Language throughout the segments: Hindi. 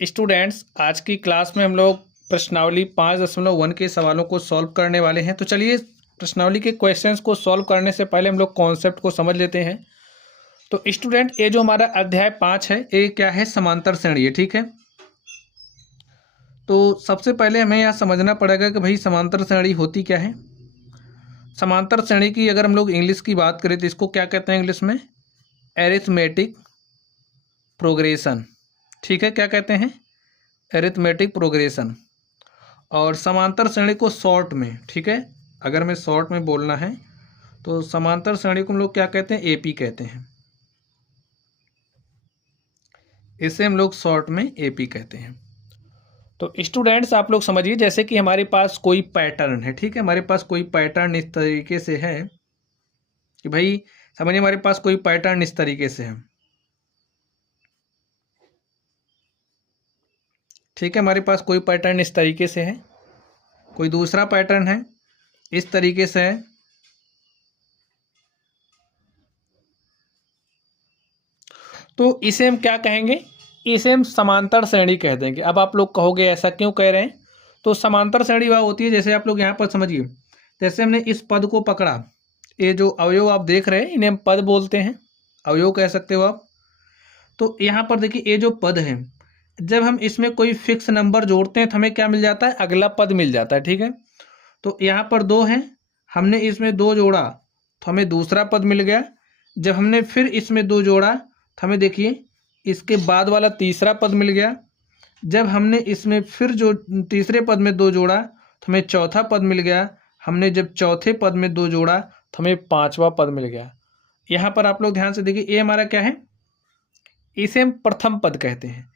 स्टूडेंट्स, आज की क्लास में हम लोग प्रश्नावली 5.1 के सवालों को सॉल्व करने वाले हैं। तो चलिए प्रश्नावली के क्वेश्चंस को सॉल्व करने से पहले हम लोग कॉन्सेप्ट को समझ लेते हैं। तो स्टूडेंट, ये जो हमारा अध्याय 5 है, ये क्या है? समांतर श्रेणी है। ठीक है, तो सबसे पहले हमें यह समझना पड़ेगा कि भाई समांतर श्रेणी होती क्या है। समांतर श्रेणी की अगर हम लोग इंग्लिश की बात करें तो इसको क्या कहते हैं इंग्लिश में? Arithmetic progression. ठीक है, क्या कहते हैं? Arithmetic progression. और समांतर श्रेणी को शॉर्ट में, ठीक है, अगर हमें शॉर्ट में बोलना है तो समांतर श्रेणी को हम लोग क्या कहते हैं? एपी कहते हैं। इसे हम लोग शॉर्ट में एपी कहते हैं। तो स्टूडेंट्स, आप लोग समझिए, जैसे कि हमारे पास कोई पैटर्न है। ठीक है, हमारे पास कोई पैटर्न इस तरीके से है कि भाई समझिए, हमारे पास कोई पैटर्न इस तरीके से है। ठीक है, हमारे पास कोई पैटर्न इस तरीके से है, कोई दूसरा पैटर्न है इस तरीके से है, तो इसे हम क्या कहेंगे? इसे हम समांतर श्रेणी कह देंगे। अब आप लोग कहोगे ऐसा क्यों कह रहे हैं? तो समांतर श्रेणी वह होती है, जैसे आप लोग यहाँ पर समझिए, जैसे हमने इस पद को पकड़ा, ये जो अवयव आप देख रहे हैं इन्हें हम पद बोलते हैं, अवयव कह सकते हो आप। तो यहाँ पर देखिए, ये जो पद है, जब हम इसमें कोई फिक्स नंबर जोड़ते हैं तो हमें क्या मिल जाता है? अगला पद मिल जाता है। ठीक है, तो यहाँ पर 2 हैं, हमने इसमें 2 जोड़ा तो हमें दूसरा पद मिल गया। जब हमने फिर इसमें 2 जोड़ा तो हमें देखिए इसके बाद वाला तीसरा पद मिल गया। जब हमने इसमें फिर जो तीसरे पद में 2 जोड़ा तो हमें चौथा पद मिल गया। हमने जब चौथे पद में 2 जोड़ा तो हमें 5वां पद मिल गया। यहाँ पर आप लोग ध्यान से देखिए, ये हमारा क्या है? इसे हम प्रथम पद कहते हैं।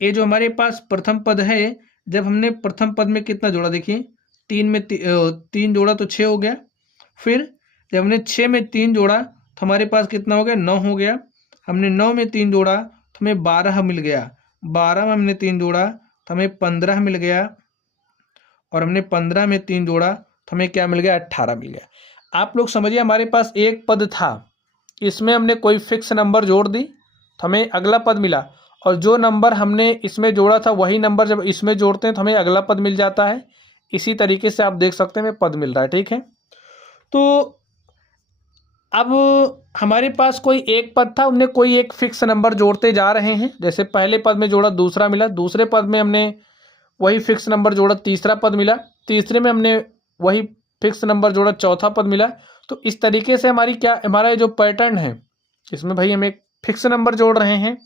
ये जो हमारे पास प्रथम पद है, जब हमने प्रथम पद में कितना जोड़ा, देखिए 3 में 3 जोड़ा तो 6 हो गया। फिर जब हमने 6 में 3 जोड़ा तो हमारे पास कितना हो गया? 9 हो गया। हमने 9 में 3 जोड़ा तो हमें 12 मिल गया। 12 में हमने 3 जोड़ा तो हमें 15 मिल गया। और हमने 15 में 3 जोड़ा तो हमें क्या मिल गया? 18 मिल गया। आप लोग समझिए, हमारे पास एक पद था, इसमें हमने कोई फिक्स नंबर जोड़ दी तो हमें अगला पद मिला, और जो नंबर हमने इसमें जोड़ा था वही नंबर जब इसमें जोड़ते हैं तो हमें अगला पद मिल जाता है। इसी तरीके से आप देख सकते हैं हमें पद मिल रहा है। ठीक है, तो अब हमारे पास कोई एक पद था, हमने कोई एक फिक्स नंबर जोड़ते जा रहे हैं। जैसे पहले पद में जोड़ा, दूसरा मिला, दूसरे पद में हमने वही फिक्स नंबर जोड़ा, तीसरा पद मिला, तीसरे में हमने वही फिक्स नंबर जोड़ा, चौथा पद मिला। तो इस तरीके से हमारा जो पैटर्न है, इसमें भाई हम एक फिक्स नंबर जोड़ रहे हैं,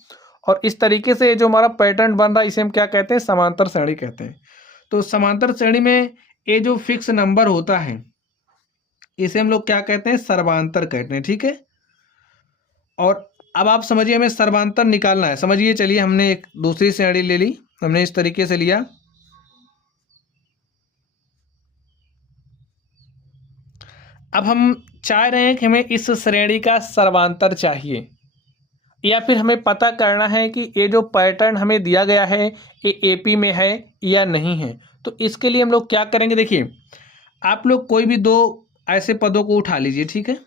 और इस तरीके से जो हमारा पैटर्न बन रहा है इसे हम क्या कहते हैं? समांतर श्रेणी कहते हैं। तो समांतर श्रेणी में ये जो फिक्स नंबर होता है इसे हम लोग क्या कहते हैं? सर्वांतर कहते हैं। ठीक है, और अब आप समझिए, हमें सर्वांतर निकालना है। समझिए, चलिए हमने एक दूसरी श्रेणी ले ली, हमने इस तरीके से लिया। अब हम चाह रहे हैं कि हमें इस श्रेणी का सर्वांतर चाहिए, या फिर हमें पता करना है कि ये जो पैटर्न हमें दिया गया है ये एपी में है या नहीं है। तो इसके लिए हम लोग क्या करेंगे? देखिए, आप लोग कोई भी 2 ऐसे पदों को उठा लीजिए। ठीक है,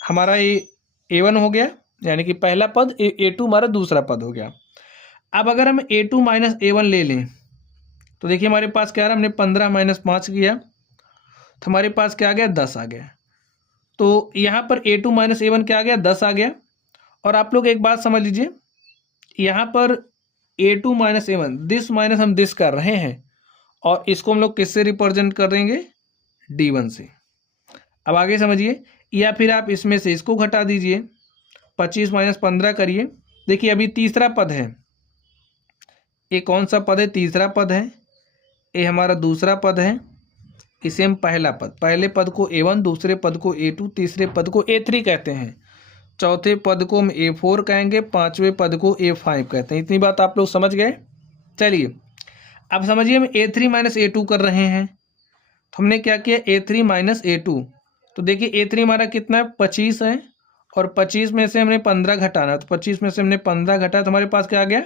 हमारा ये A1 हो गया, यानी कि पहला पद, A2 हमारा दूसरा पद हो गया। अब अगर हम A2 माइनस A1 ले लें तो देखिए हमारे पास क्या आ रहा है? हमने 15 माइनस 5 किया तो हमारे पास क्या आ गया? 10 आ गया। तो यहाँ पर A2 माइनस A1 क्या आ गया? 10 आ गया। और आप लोग एक बात समझ लीजिए, यहाँ पर A2 minus A1, this minus हम दिस कर रहे हैं, और इसको हम लोग किससे रिप्रेजेंट कर देंगे? D1 से। अब आगे समझिए, या फिर आप इसमें से इसको घटा दीजिए, 25 माइनस 15 करिए। देखिए अभी तीसरा पद है, ये कौन सा पद है? तीसरा पद है। ये हमारा दूसरा पद है, इसे हम पहला पद, पहले पद को A1, दूसरे पद को A2, तीसरे पद को A3 कहते हैं, चौथे पद को हम A4 कहेंगे, पांचवें पद को A5 कहते हैं। इतनी बात आप लोग समझ गए? चलिए अब समझिए, हम A3 माइनस A2 कर रहे हैं, तो हमने क्या किया? A3 minus A2। तो देखिए A3 हमारा कितना है? 25 है, और 25 में से हमने 15 घटाना, तो 25 में से हमने 15 घटाया तो हमारे पास क्या आ गया?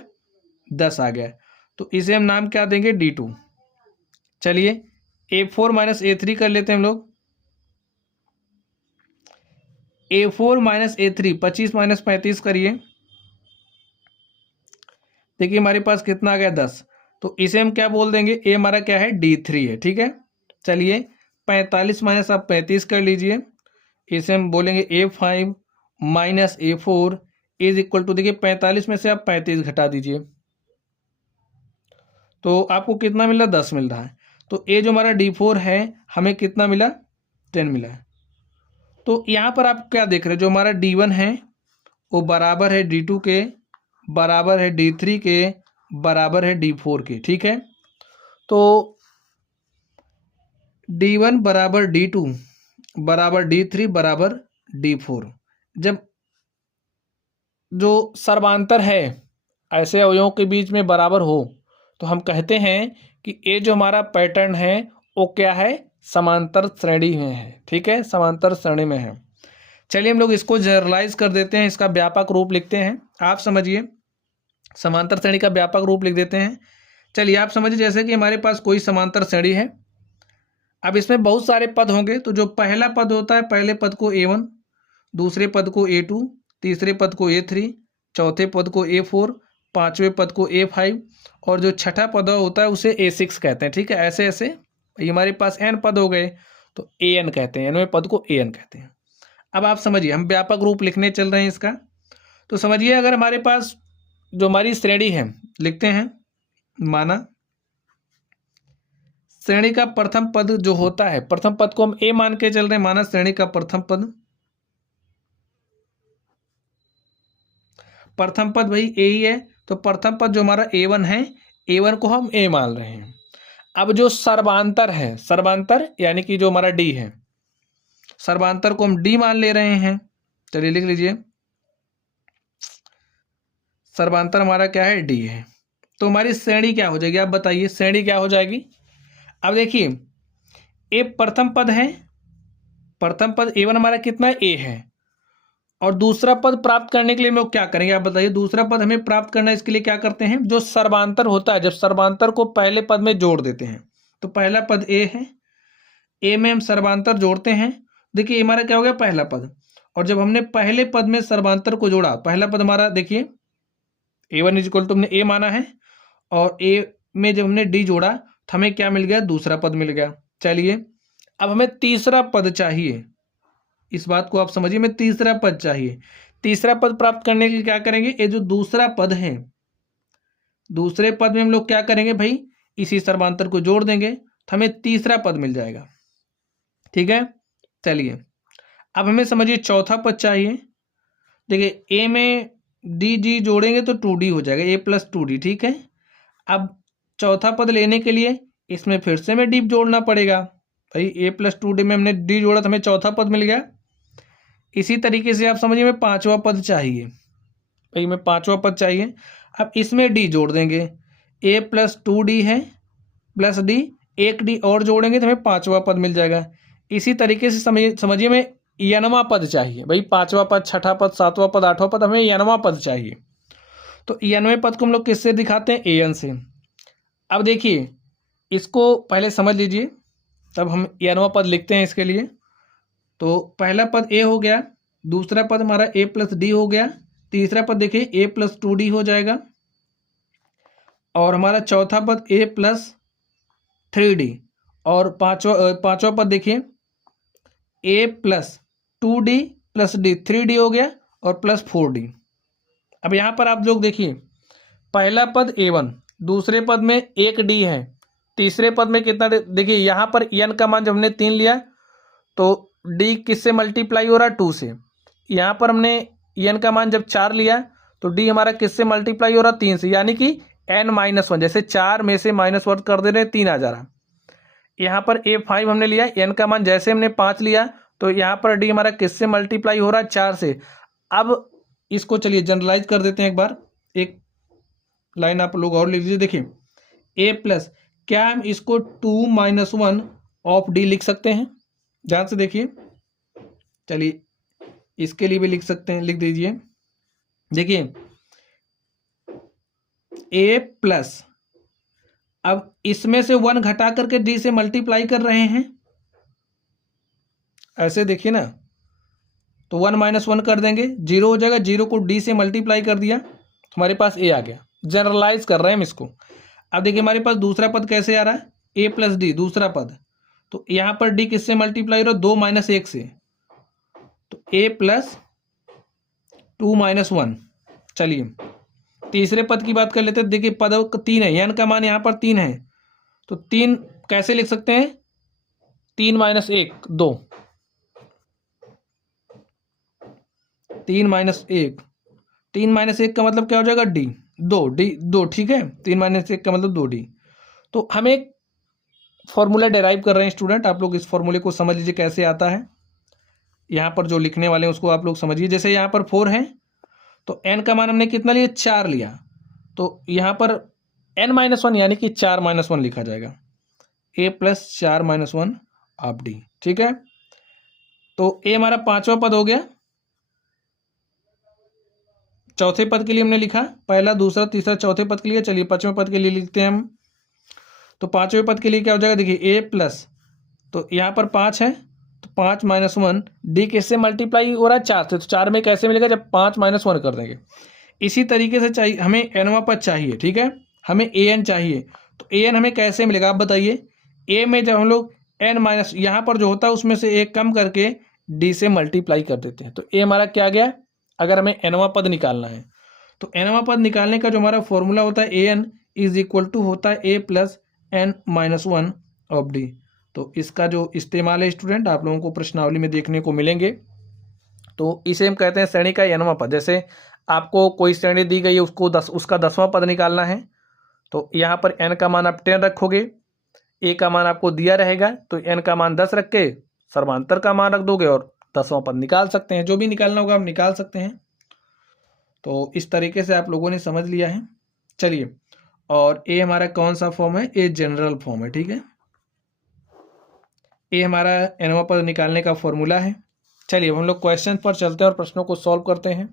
10 आ गया। तो इसे हम नाम क्या देंगे? D2। चलिए A4 माइनस A3 कर लेते हैं हम लोग। A4 माइनस A3, 25 माइनस 35 करिए। देखिए हमारे पास कितना आ गया 10, तो इसे हम क्या बोल देंगे, ए हमारा क्या है D3 है, ठीक है। चलिए 45 माइनस आप 35 कर लीजिए, इसे हम बोलेंगे A5 minus A4 is equal to, देखिए 45 में से आप 35 घटा दीजिए तो आपको कितना मिल रहा है, 10 मिल रहा है। तो ए जो हमारा D4 है हमें कितना मिला, 10 मिला है। तो यहाँ पर आप क्या देख रहे हैं, जो हमारा D1 है वो बराबर है D2 के, बराबर है D3 के, बराबर है D4 के, ठीक है। तो D1 बराबर D2 बराबर D3 बराबर D4, जब जो सर्वांतर है ऐसे अवयवों के बीच में बराबर हो तो हम कहते हैं कि ये जो हमारा पैटर्न है वो क्या है, समांतर श्रेणी में है, ठीक है, समांतर श्रेणी में है। चलिए हम लोग इसको जनरलाइज कर देते हैं, इसका व्यापक रूप लिखते हैं। आप समझिए, समांतर श्रेणी का व्यापक रूप लिख देते हैं। चलिए आप समझिए, जैसे कि हमारे पास कोई समांतर श्रेणी है, अब इसमें बहुत सारे पद होंगे, तो जो पहला पद होता है पहले पद को A1, दूसरे पद को A2, तीसरे पद को A3, चौथे पद को A4, पांचवें पद को A5 और जो छठा पद होता है उसे A6 कहते हैं, ठीक है। ऐसे ऐसे ये हमारे पास n पद हो गए तो AN कहते हैं, nवें पद को AN कहते हैं। अब आप समझिए, हम व्यापक रूप लिखने चल रहे हैं इसका, तो समझिए अगर हमारे पास जो हमारी श्रेणी है, लिखते हैं, माना श्रेणी का प्रथम पद जो होता है, प्रथम पद को हम A मान के चल रहे हैं, माना श्रेणी का प्रथम पद, प्रथम पद भाई ए ही है, तो प्रथम पद जो हमारा A1 है, A1 को हम A मान रहे हैं। अब जो सर्वांतर है, सर्वांतर यानी कि जो हमारा D है, सर्वांतर को हम D मान ले रहे हैं। चलिए लिख लीजिए, सर्वांतर हमारा क्या है, D है। तो हमारी श्रेणी क्या हो जाएगी, आप बताइए श्रेणी क्या हो जाएगी। अब देखिए ए प्रथम पद है, प्रथम पद A1 हमारा कितना है, A है, और दूसरा पद प्राप्त करने के लिए हम लोग क्या करेंगे, आप बताइए। दूसरा पद हमें प्राप्त करना है, इसके लिए क्या करते हैं, जो सर्वांतर होता है, जब सर्वांतर को पहले पद में जोड़ देते हैं, तो पहला पद A है, A में हम सर्वांतर जोड़ते हैं। देखिए हमारा क्या हो गया, पहला पद, और जब हमने पहले पद में सर्वांतर को जोड़ा, पहला पद हमारा देखिए A1 इज इक्वल टू हमने A माना है, और A में जब हमने D जोड़ा तो हमें क्या मिल गया, दूसरा पद मिल गया। चलिए अब हमें तीसरा पद चाहिए, इस बात को आप समझिए, हमें तीसरा पद चाहिए। तीसरा पद प्राप्त करने के लिए क्या करेंगे, ये जो दूसरा पद है, दूसरे पद में हम लोग क्या करेंगे भाई, इसी सर्वांतर को जोड़ देंगे तो हमें तीसरा पद मिल जाएगा, ठीक है। चलिए अब हमें समझिए चौथा पद चाहिए। देखिए ए में D जोड़ेंगे तो 2D हो जाएगा, A प्लस 2D, ठीक है। अब चौथा पद लेने के लिए इसमें फिर से हमें D जोड़ना पड़ेगा भाई, A प्लस 2D में हमने D जोड़ा तो हमें चौथा पद मिल गया। इसी तरीके से आप समझिए हमें पांचवा पद चाहिए भाई, हमें पांचवा पद चाहिए। अब इसमें D जोड़ देंगे, A प्लस 2D है प्लस D, एक D और जोड़ेंगे तो हमें पांचवा पद मिल जाएगा। इसी तरीके से समझिए हमें यनवा पद चाहिए भाई, पांचवा पद, छठा पद, सातवां पद, आठवां पद, हमें यनवा पद चाहिए। तो यनवे पद को हम लोग किससे दिखाते हैं, AN से। अब देखिए इसको पहले समझ लीजिए, तब हम यनवा पद लिखते हैं इसके लिए। तो पहला पद A हो गया, दूसरा पद हमारा A प्लस D हो गया, तीसरा पद देखिए A प्लस 2D हो जाएगा, और हमारा चौथा पद A प्लस 3D, और पांचवा पद देखिए A plus 2D plus D, 3D हो गया, और प्लस 4D। अब यहाँ पर आप लोग देखिए, पहला पद A1, दूसरे पद में एक D है, तीसरे पद में कितना, देखिए यहाँ पर n का मान जब हमने 3 लिया तो D किससे मल्टीप्लाई हो रहा है, 2 से। यहाँ पर हमने n का मान जब 4 लिया तो D हमारा किससे मल्टीप्लाई हो रहा है, 3 से, यानी कि n-1, जैसे 4 में से -1 कर दे रहे हैं, 3 आ जा रहा। यहाँ पर A5 हमने लिया, n का मान जैसे हमने 5 लिया तो यहाँ पर D हमारा किससे मल्टीप्लाई हो रहा है, 4 से। अब इसको चलिए जनरलाइज कर देते हैं एक बार, एक लाइन आप लोग और लिख लीजिए। देखिए A प्लस, क्या हम इसको 2-1 ऑफ D लिख सकते हैं, ध्यान से देखिए। चलिए इसके लिए भी लिख सकते हैं, लिख दीजिए। देखिए A प्लस, अब इसमें से 1 घटा करके D से मल्टीप्लाई कर रहे हैं, ऐसे देखिए ना, तो 1 - 1 कर देंगे, 0 हो जाएगा, 0 को D से मल्टीप्लाई कर दिया तो हमारे पास A आ गया। जनरलाइज कर रहे हैं हम इसको। अब देखिए हमारे पास दूसरा पद कैसे आ रहा है, ए प्लस डी दूसरा पद, तो यहाँ पर डी किससे मल्टीप्लाई हो रहा है, 2 माइनस 1 से, तो ए प्लस 2 माइनस 1। चलिए तीसरे पद की बात कर लेते हैं। देखिए पद 3 है, एन का मान यहाँ पर 3 है, तो 3 कैसे लिख सकते हैं, 3 माइनस 1 2, 3 माइनस 1, 3 माइनस 1 का मतलब क्या हो जाएगा, डी 2, डी 2, ठीक है, 3 माइनस 1 का मतलब 2 डी। तो हम एक फॉर्मूला डेराइव कर रहे हैं स्टूडेंट, आप लोग इस फॉर्मूले को समझ लीजिए कैसे आता है। यहाँ पर जो लिखने वाले हैं उसको आप लोग समझिए। जैसे यहाँ पर 4 है तो n का मान हमने कितना लिया, 4 लिया, तो यहाँ पर n-1 यानी कि 4-1 लिखा जाएगा, a प्लस 4-1 हाफ डी, ठीक है। तो a हमारा पांचवा पद हो गया। चौथे पद के लिए हमने लिखा पहला, दूसरा, तीसरा, चौथे पद के लिए। चलिए पांचवें पद के लिए लिखते हैं हम। तो पांचवें पद के लिए क्या हो जाएगा, देखिए a प्लस, तो यहाँ पर 5 है तो 5-1, डी किससे मल्टीप्लाई हो रहा है, 4 से, तो 4 में कैसे मिलेगा, जब 5-1 कर देंगे। इसी तरीके से चाहिए हमें एनवा पद चाहिए, ठीक है, हमें ए एन चाहिए। तो ए एन हमें कैसे मिलेगा आप बताइए। ए में जब हम लोग एन माइनस यहाँ पर जो होता है उसमें से एक कम करके डी से मल्टीप्लाई कर देते हैं, तो ए हमारा क्या गया। अगर हमें एनवा पद निकालना है तो एनवा पद निकालने का जो हमारा फॉर्मूला होता है, a N is equal to होता है ए प्लस n-1 ऑफ डी। तो इसका जो इस्तेमाल है स्टूडेंट आप लोगों को प्रश्नावली में देखने को मिलेंगे। तो इसे हम कहते हैं श्रेणी का एनवां पद। जैसे आपको कोई श्रेणी दी गई है, उसका 10वां पद निकालना है, तो यहाँ पर n का मान आप 10 रखोगे, a का मान आपको दिया रहेगा, तो n का मान 10 रख के सर्वांतर का मान रख दोगे और 10वां पद निकाल सकते हैं। जो भी निकालना होगा आप निकाल सकते हैं। तो इस तरीके से आप लोगों ने समझ लिया है। चलिए, और ए हमारा कौन सा फॉर्म है, ए जनरल फॉर्म है, ठीक है। ए हमारा एनवा पद निकालने का फॉर्मूला है। चलिए हम लोग क्वेश्चन पर चलते हैं और प्रश्नों को सॉल्व करते हैं।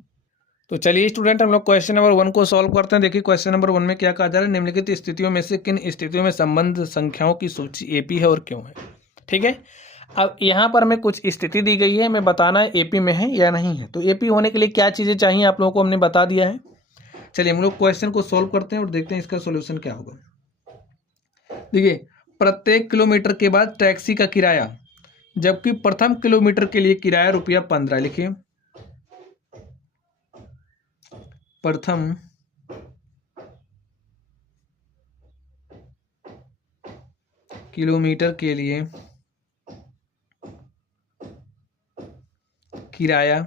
तो चलिए स्टूडेंट हम लोग क्वेश्चन नंबर 1 को सॉल्व करते हैं। देखिए क्वेश्चन नंबर 1 में क्या कहा जा रहा है, निम्नलिखित स्थितियों में से किन स्थितियों में संबंध संख्याओं की सूची एपी है और क्यों है, ठीक है। अब यहाँ पर हमें कुछ स्थिति दी गई है, हमें बताना है एपी में है या नहीं है। तो एपी होने के लिए क्या चीज़ें चाहिए आप लोगों को हमने बता दिया है। चलिए हम लोग क्वेश्चन को सॉल्व करते हैं और देखते हैं इसका सॉल्यूशन क्या होगा। देखिए प्रत्येक किलोमीटर के बाद टैक्सी का किराया, जबकि प्रथम किलोमीटर के लिए किराया ₹15। लिखिए प्रथम किलोमीटर के लिए किराया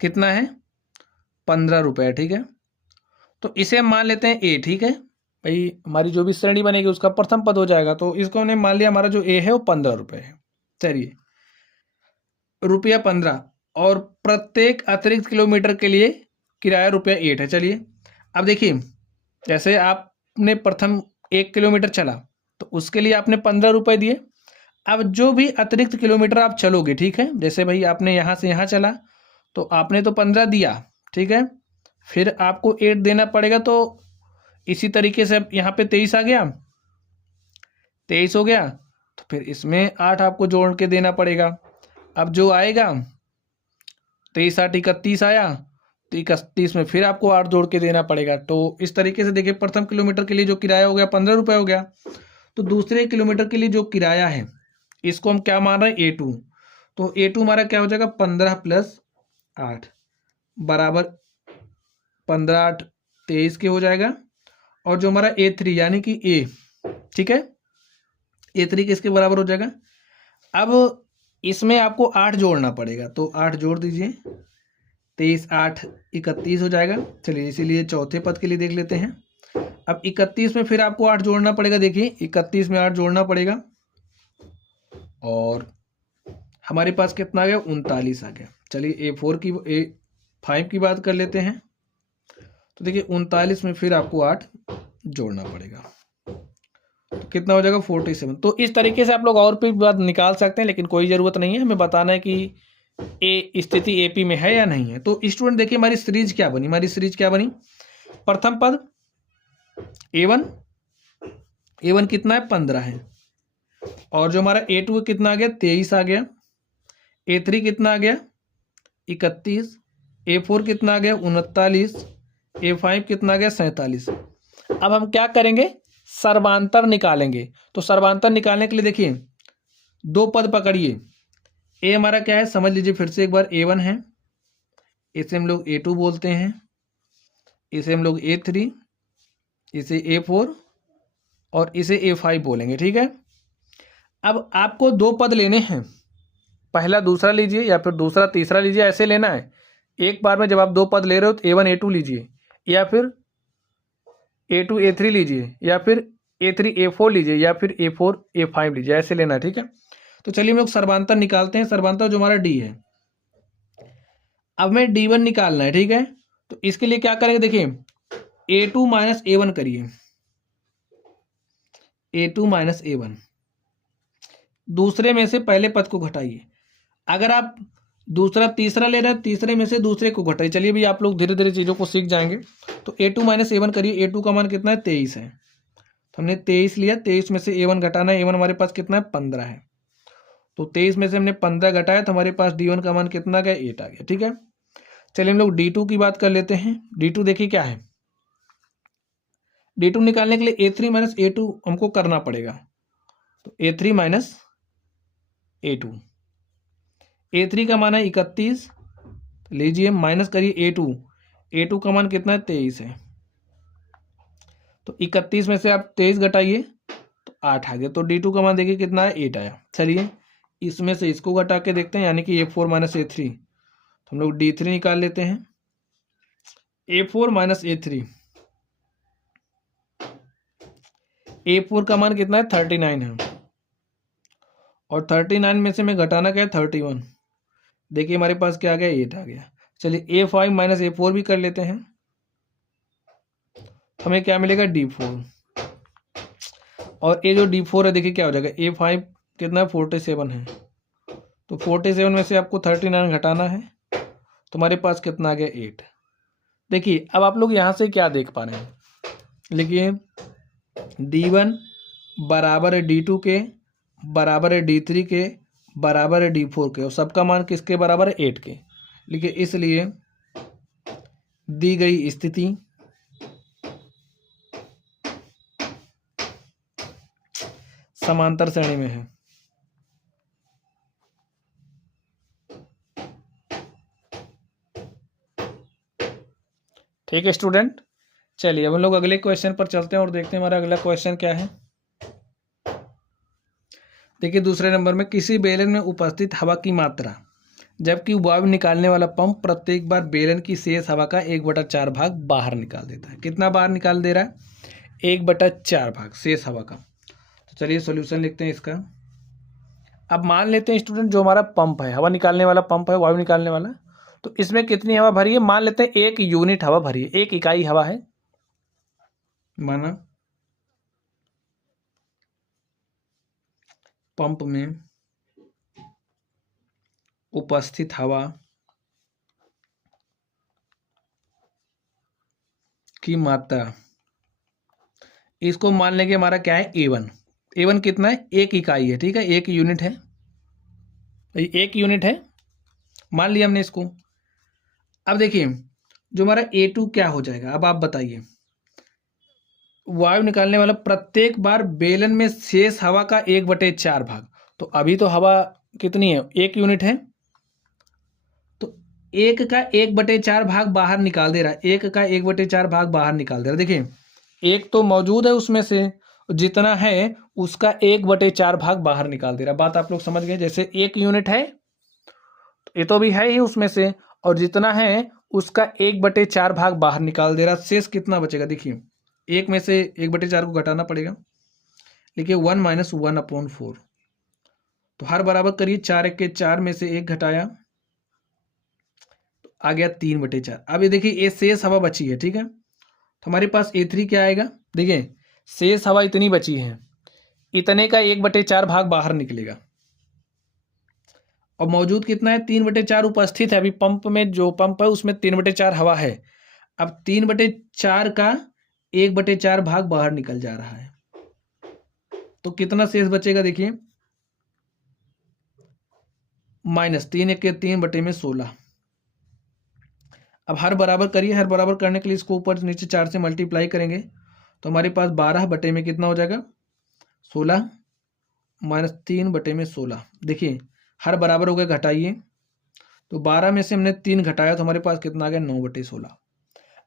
कितना है, ₹15, ठीक है। तो इसे हम मान लेते हैं ए, ठीक है भाई, हमारी जो भी श्रेणी बनेगी उसका प्रथम पद हो जाएगा। तो इसको हमने मान लिया हमारा जो ए है वो ₹15 है। चलिए ₹15 और प्रत्येक अतिरिक्त किलोमीटर के लिए किराया ₹8 है। चलिए अब देखिए, जैसे आपने प्रथम 1 किलोमीटर चला तो उसके लिए आपने ₹15 दिए। अब जो भी अतिरिक्त किलोमीटर आप चलोगे, ठीक है, जैसे भाई आपने यहाँ से यहाँ चला तो आपने तो 15 दिया, ठीक है, फिर आपको 8 देना पड़ेगा। तो इसी तरीके से अब यहाँ पे 23 आ गया, 23 हो गया, तो फिर इसमें 8 आपको जोड़ के देना पड़ेगा। अब जो आएगा 23 8 31 आया, तो 31 में फिर आपको 8 जोड़ के देना पड़ेगा। तो इस तरीके से देखिए प्रथम किलोमीटर के लिए जो किराया हो गया ₹15 हो गया। तो दूसरे किलोमीटर के लिए जो किराया है इसको हम क्या मान रहे हैं, A2। तो A2 हमारा क्या हो जाएगा, 15 + 8 बराबर 15 8 23 के हो जाएगा। और जो हमारा A3 यानी कि A, ठीक है, A3 किसके बराबर हो जाएगा। अब इसमें आपको 8 जोड़ना पड़ेगा, तो 8 जोड़ दीजिए, 23 8 31 हो जाएगा। चलिए इसीलिए चौथे पद के लिए देख लेते हैं। अब 31 में फिर आपको 8 जोड़ना पड़ेगा। देखिए 31 में 8 जोड़ना पड़ेगा और हमारे पास कितना आ गया, 39 आ गया। चलिए A5 की बात कर लेते हैं। तो देखिए 39 में फिर आपको 8 जोड़ना पड़ेगा, तो कितना हो जाएगा 47। तो इस तरीके से आप लोग और भी बात निकाल सकते हैं, लेकिन कोई ज़रूरत नहीं है, हमें बताना है कि ए स्थिति एपी में है या नहीं है। तो स्टूडेंट देखिए हमारी सीरीज क्या बनी, हमारी सीरीज क्या बनी, प्रथम पद A1 कितना है, 15 है, और जो हमारा A2 कितना आ गया, 23 आ गया, A3 कितना आ गया, 31, A4 कितना आ गया, 39, A5 कितना गया 47। अब हम क्या करेंगे, सर्वांतर निकालेंगे। तो सर्वांतर निकालने के लिए देखिए दो पद पकड़िए। ए हमारा क्या है समझ लीजिए फिर से एक बार, A1 है, इसे हम लोग A2 बोलते हैं, इसे हम लोग A3, इसे A4 और इसे A5 बोलेंगे, ठीक है। अब आपको दो पद लेने हैं, पहला दूसरा लीजिए या फिर दूसरा तीसरा लीजिए, ऐसे लेना है। एक बार में जब आप दो पद ले रहे हो तो A1 A2 लीजिए, या फिर A2 A3 लीजिए, या फिर A3 A4 लीजिए, या फिर A4 A5 लीजिए, ऐसे लेना है, ठीक है। तो चलिए हम लोग सर्वांतर निकालते हैं। सर्वांतर जो हमारा D है, अब हमें D1 निकालना है, ठीक है। तो इसके लिए क्या करेंगे, देखिए A2 माइनस A1 करिए, A2 माइनस A1, दूसरे में से पहले पद को घटाइए। अगर आप दूसरा तीसरा ले रहे हैं, तीसरे में से दूसरे को घटाइए। चलिए भी आप लोग धीरे धीरे चीज़ों को सीख जाएंगे। तो A2 माइनस A1 करिए। A2 का मान कितना है 23 है, तो हमने 23 लिया, 23 में से A1 घटाना है। A1 हमारे पास कितना है 15 है, तो 23 में से हमने 15 घटाया तो हमारे पास D1 का मान कितना गया 8 आ गया, ठीक है। चलिए हम लोग D2 की बात कर लेते हैं। D2 देखिए क्या है, D2 निकालने के लिए A3 माइनस A2 हमको करना पड़ेगा। तो A3 माइनस A2, A3 का मान है 31, लीजिए माइनस करिए A2, A2 का मान कितना है 23 है। तो 31 में से आप 23 घटाइए तो 8 आ गया। तो D2 का मान देखिए कितना है 8 आया। चलिए इसमें से इसको घटा के देखते हैं, यानी कि A4 माइनस A3, तो हम लोग D3 निकाल लेते हैं। A4 माइनस A3, A4 का मान कितना है 39 है, और 39 में से मैं घटाना क्या है 31, देखिए हमारे पास क्या आ गया 8 आ गया। चलिए A5 माइनस A4 भी कर लेते हैं, हमें क्या मिलेगा D4, और ये जो D4 है देखिए क्या हो जाएगा, A5 कितना है 47 है, तो 47 में से आपको 39 घटाना है, तो हमारे पास कितना आ गया 8। देखिए अब आप लोग यहाँ से क्या देख पा रहे हैं, लिखिए D1 बराबर है D2 के, बराबर है D3 के, बराबर है D4 के, और सबका मान किसके बराबर है 8 के। लिखिए इसलिए दी गई स्थिति समांतर श्रेणी में है। ठीक है स्टूडेंट, चलिए अब हम लोग अगले क्वेश्चन पर चलते हैं और देखते हैं हमारा अगला क्वेश्चन क्या है। देखिए दूसरे नंबर में, किसी बेलन में उपस्थित हवा की मात्रा जबकि वायु निकालने वाला पंप प्रत्येक बार बेलन की शेष हवा का 1/4 भाग बाहर निकाल देता है। कितना बाहर निकाल दे रहा है, 1/4 भाग शेष हवा का। तो चलिए सॉल्यूशन लिखते हैं इसका। अब मान लेते हैं स्टूडेंट जो हमारा पंप है, हवा निकालने वाला पंप है, वायु निकालने वाला, तो इसमें कितनी हवा भरी है, मान लेते हैं 1 यूनिट हवा भरी है, 1 इकाई हवा है। माना पंप में उपस्थित हवा की मात्रा, इसको मान लेंगे हमारा क्या है A1। A1 कितना है 1 इकाई है, ठीक है, 1 यूनिट है, 1 यूनिट है, मान लिया हमने इसको। अब देखिए जो हमारा A2 क्या हो जाएगा, अब आप बताइए। वायु निकालने वाला प्रत्येक बार बेलन में शेष हवा का 1/4 भाग, तो अभी तो हवा कितनी है 1 यूनिट है, तो 1 का 1/4 भाग बाहर निकाल दे रहा है, 1 का 1/4 भाग बाहर निकाल दे रहा है। देखिए एक तो मौजूद है उसमें से, जितना है उसका 1/4 भाग बाहर निकाल दे रहा है। बात आप लोग समझ गए, जैसे 1 यूनिट है ये तो भी है ही उसमें से, और जितना है उसका 1/4 भाग बाहर निकाल दे रहा। शेष कितना बचेगा, देखिए 1 में से 1/4 को घटाना पड़ेगा, देखिए 1 - 1/4, तो हर बराबर करिए, 4 1 के 4 में से 1 घटाया तो आ गया 3/4। अब ये देखिए ये शेष हवा बची है, ठीक है, तो हमारे पास A3 क्या आएगा, देखिए शेष हवा इतनी बची है, इतने का 1/4 भाग बाहर निकलेगा, और मौजूद कितना है 3/4 उपस्थित है। अभी पंप में, जो पंप है उसमें 3/4 हवा है, अब 3/4 का 1/4 भाग बाहर निकल जा रहा है, तो कितना शेष बचेगा, देखिए -3 1 के 3 बटे में 16। अब हर बराबर करिए, हर बराबर करने के लिए इसको ऊपर नीचे 4 से मल्टीप्लाई करेंगे तो हमारे पास 12 बटे में कितना हो जाएगा 16 माइनस 3 बटे में 16। देखिए हर बराबर हो गया, घटाइए तो 12 में से हमने 3 घटाया तो हमारे पास कितना आ गया 9 बटे 16।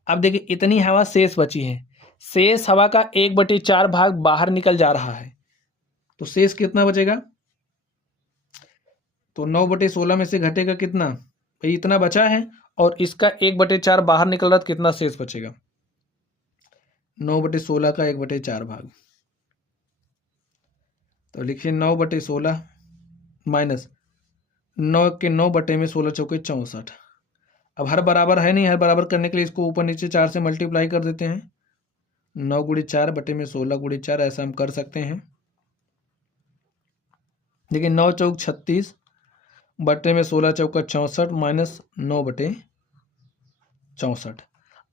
अब देखिए इतनी हवा शेष बची है, शेष हवा का 1/4 भाग बाहर निकल जा रहा है, तो शेष कितना बचेगा, तो 9/16 में से घटेगा कितना, भाई इतना बचा है और इसका 1/4 बाहर निकल रहा, तो कितना शेष बचेगा 9/16 का 1/4 भाग। तो लिखिए 9/16 माइनस 9 के 9 बटे में 16 चौके 64। अब हर बराबर है नहीं, हर बराबर करने के लिए इसको ऊपर नीचे 4 से मल्टीप्लाई कर देते हैं। 9 गुणे 4 बटे में 16 गुणे 4, ऐसा हम कर सकते हैं। देखिए 9 चौक 36 बटे में 16 चौका 64 माइनस 9 बटे 64।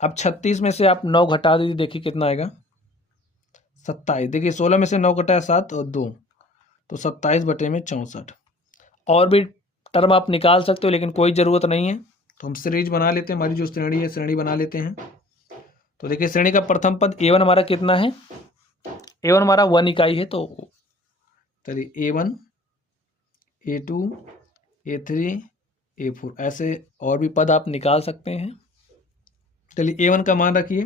अब 36 में से आप 9 घटा दीजिए, देखिए कितना आएगा 27। देखिए 16 में से 9 घटाया 7 और 2, तो 27 बटे में 64। और भी टर्म आप निकाल सकते हो लेकिन कोई ज़रूरत नहीं है, तो हम सीरीज बना लेते हैं, हमारी जो श्रेणी है श्रेणी बना लेते हैं। तो देखिए श्रेणी का प्रथम पद a1 हमारा कितना है, a1 हमारा 1 इकाई है, तो चलिए a1 a2 a3 a4 ऐसे और भी पद आप निकाल सकते हैं। चलिए a1 का मान रखिए,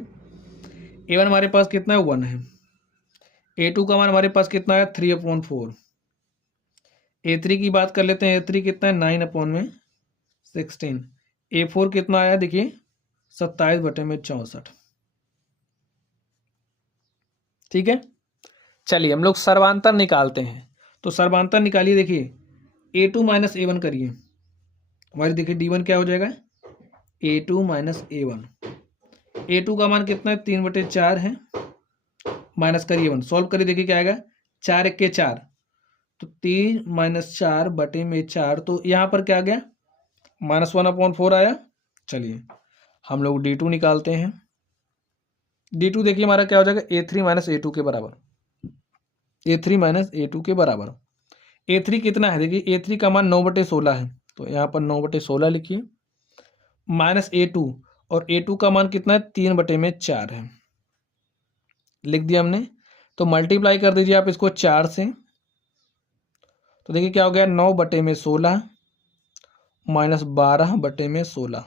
a1 हमारे पास कितना है 1 है। a2 का मान हमारे पास कितना है 3/4। a3 की बात कर लेते हैं, a3 कितना है 9/16। a4 कितना आया देखिए 27 बटे में 64। ठीक है, चलिए हम लोग सर्वांतर निकालते हैं। तो सर्वांतर निकालिए, देखिए a2 माइनस a1 करिए, हमारी देखिए d1 क्या हो जाएगा a2 माइनस a1। a2 का मान कितना है 3/4 है, माइनस करिए 1, सॉल्व करिए, देखिए क्या आएगा 4 1 के 4, तो 3 माइनस 4 बटे में 4, तो यहाँ पर क्या आ गया -1/4 आया। चलिए हम लोग d2 निकालते हैं। d2 देखिए हमारा क्या हो जाएगा a3 माइनस a2 के बराबर, a3 माइनस a2 के बराबर। a3 कितना है, देखिए a3 का मान 9/16 है, तो यहाँ पर 9/16 लिखिए, माइनस a2, और a2 का मान कितना है 3/4 है, लिख दिया हमने। तो मल्टीप्लाई कर दीजिए आप इसको 4 से, तो देखिए क्या हो गया 9/16 माइनस 12/16।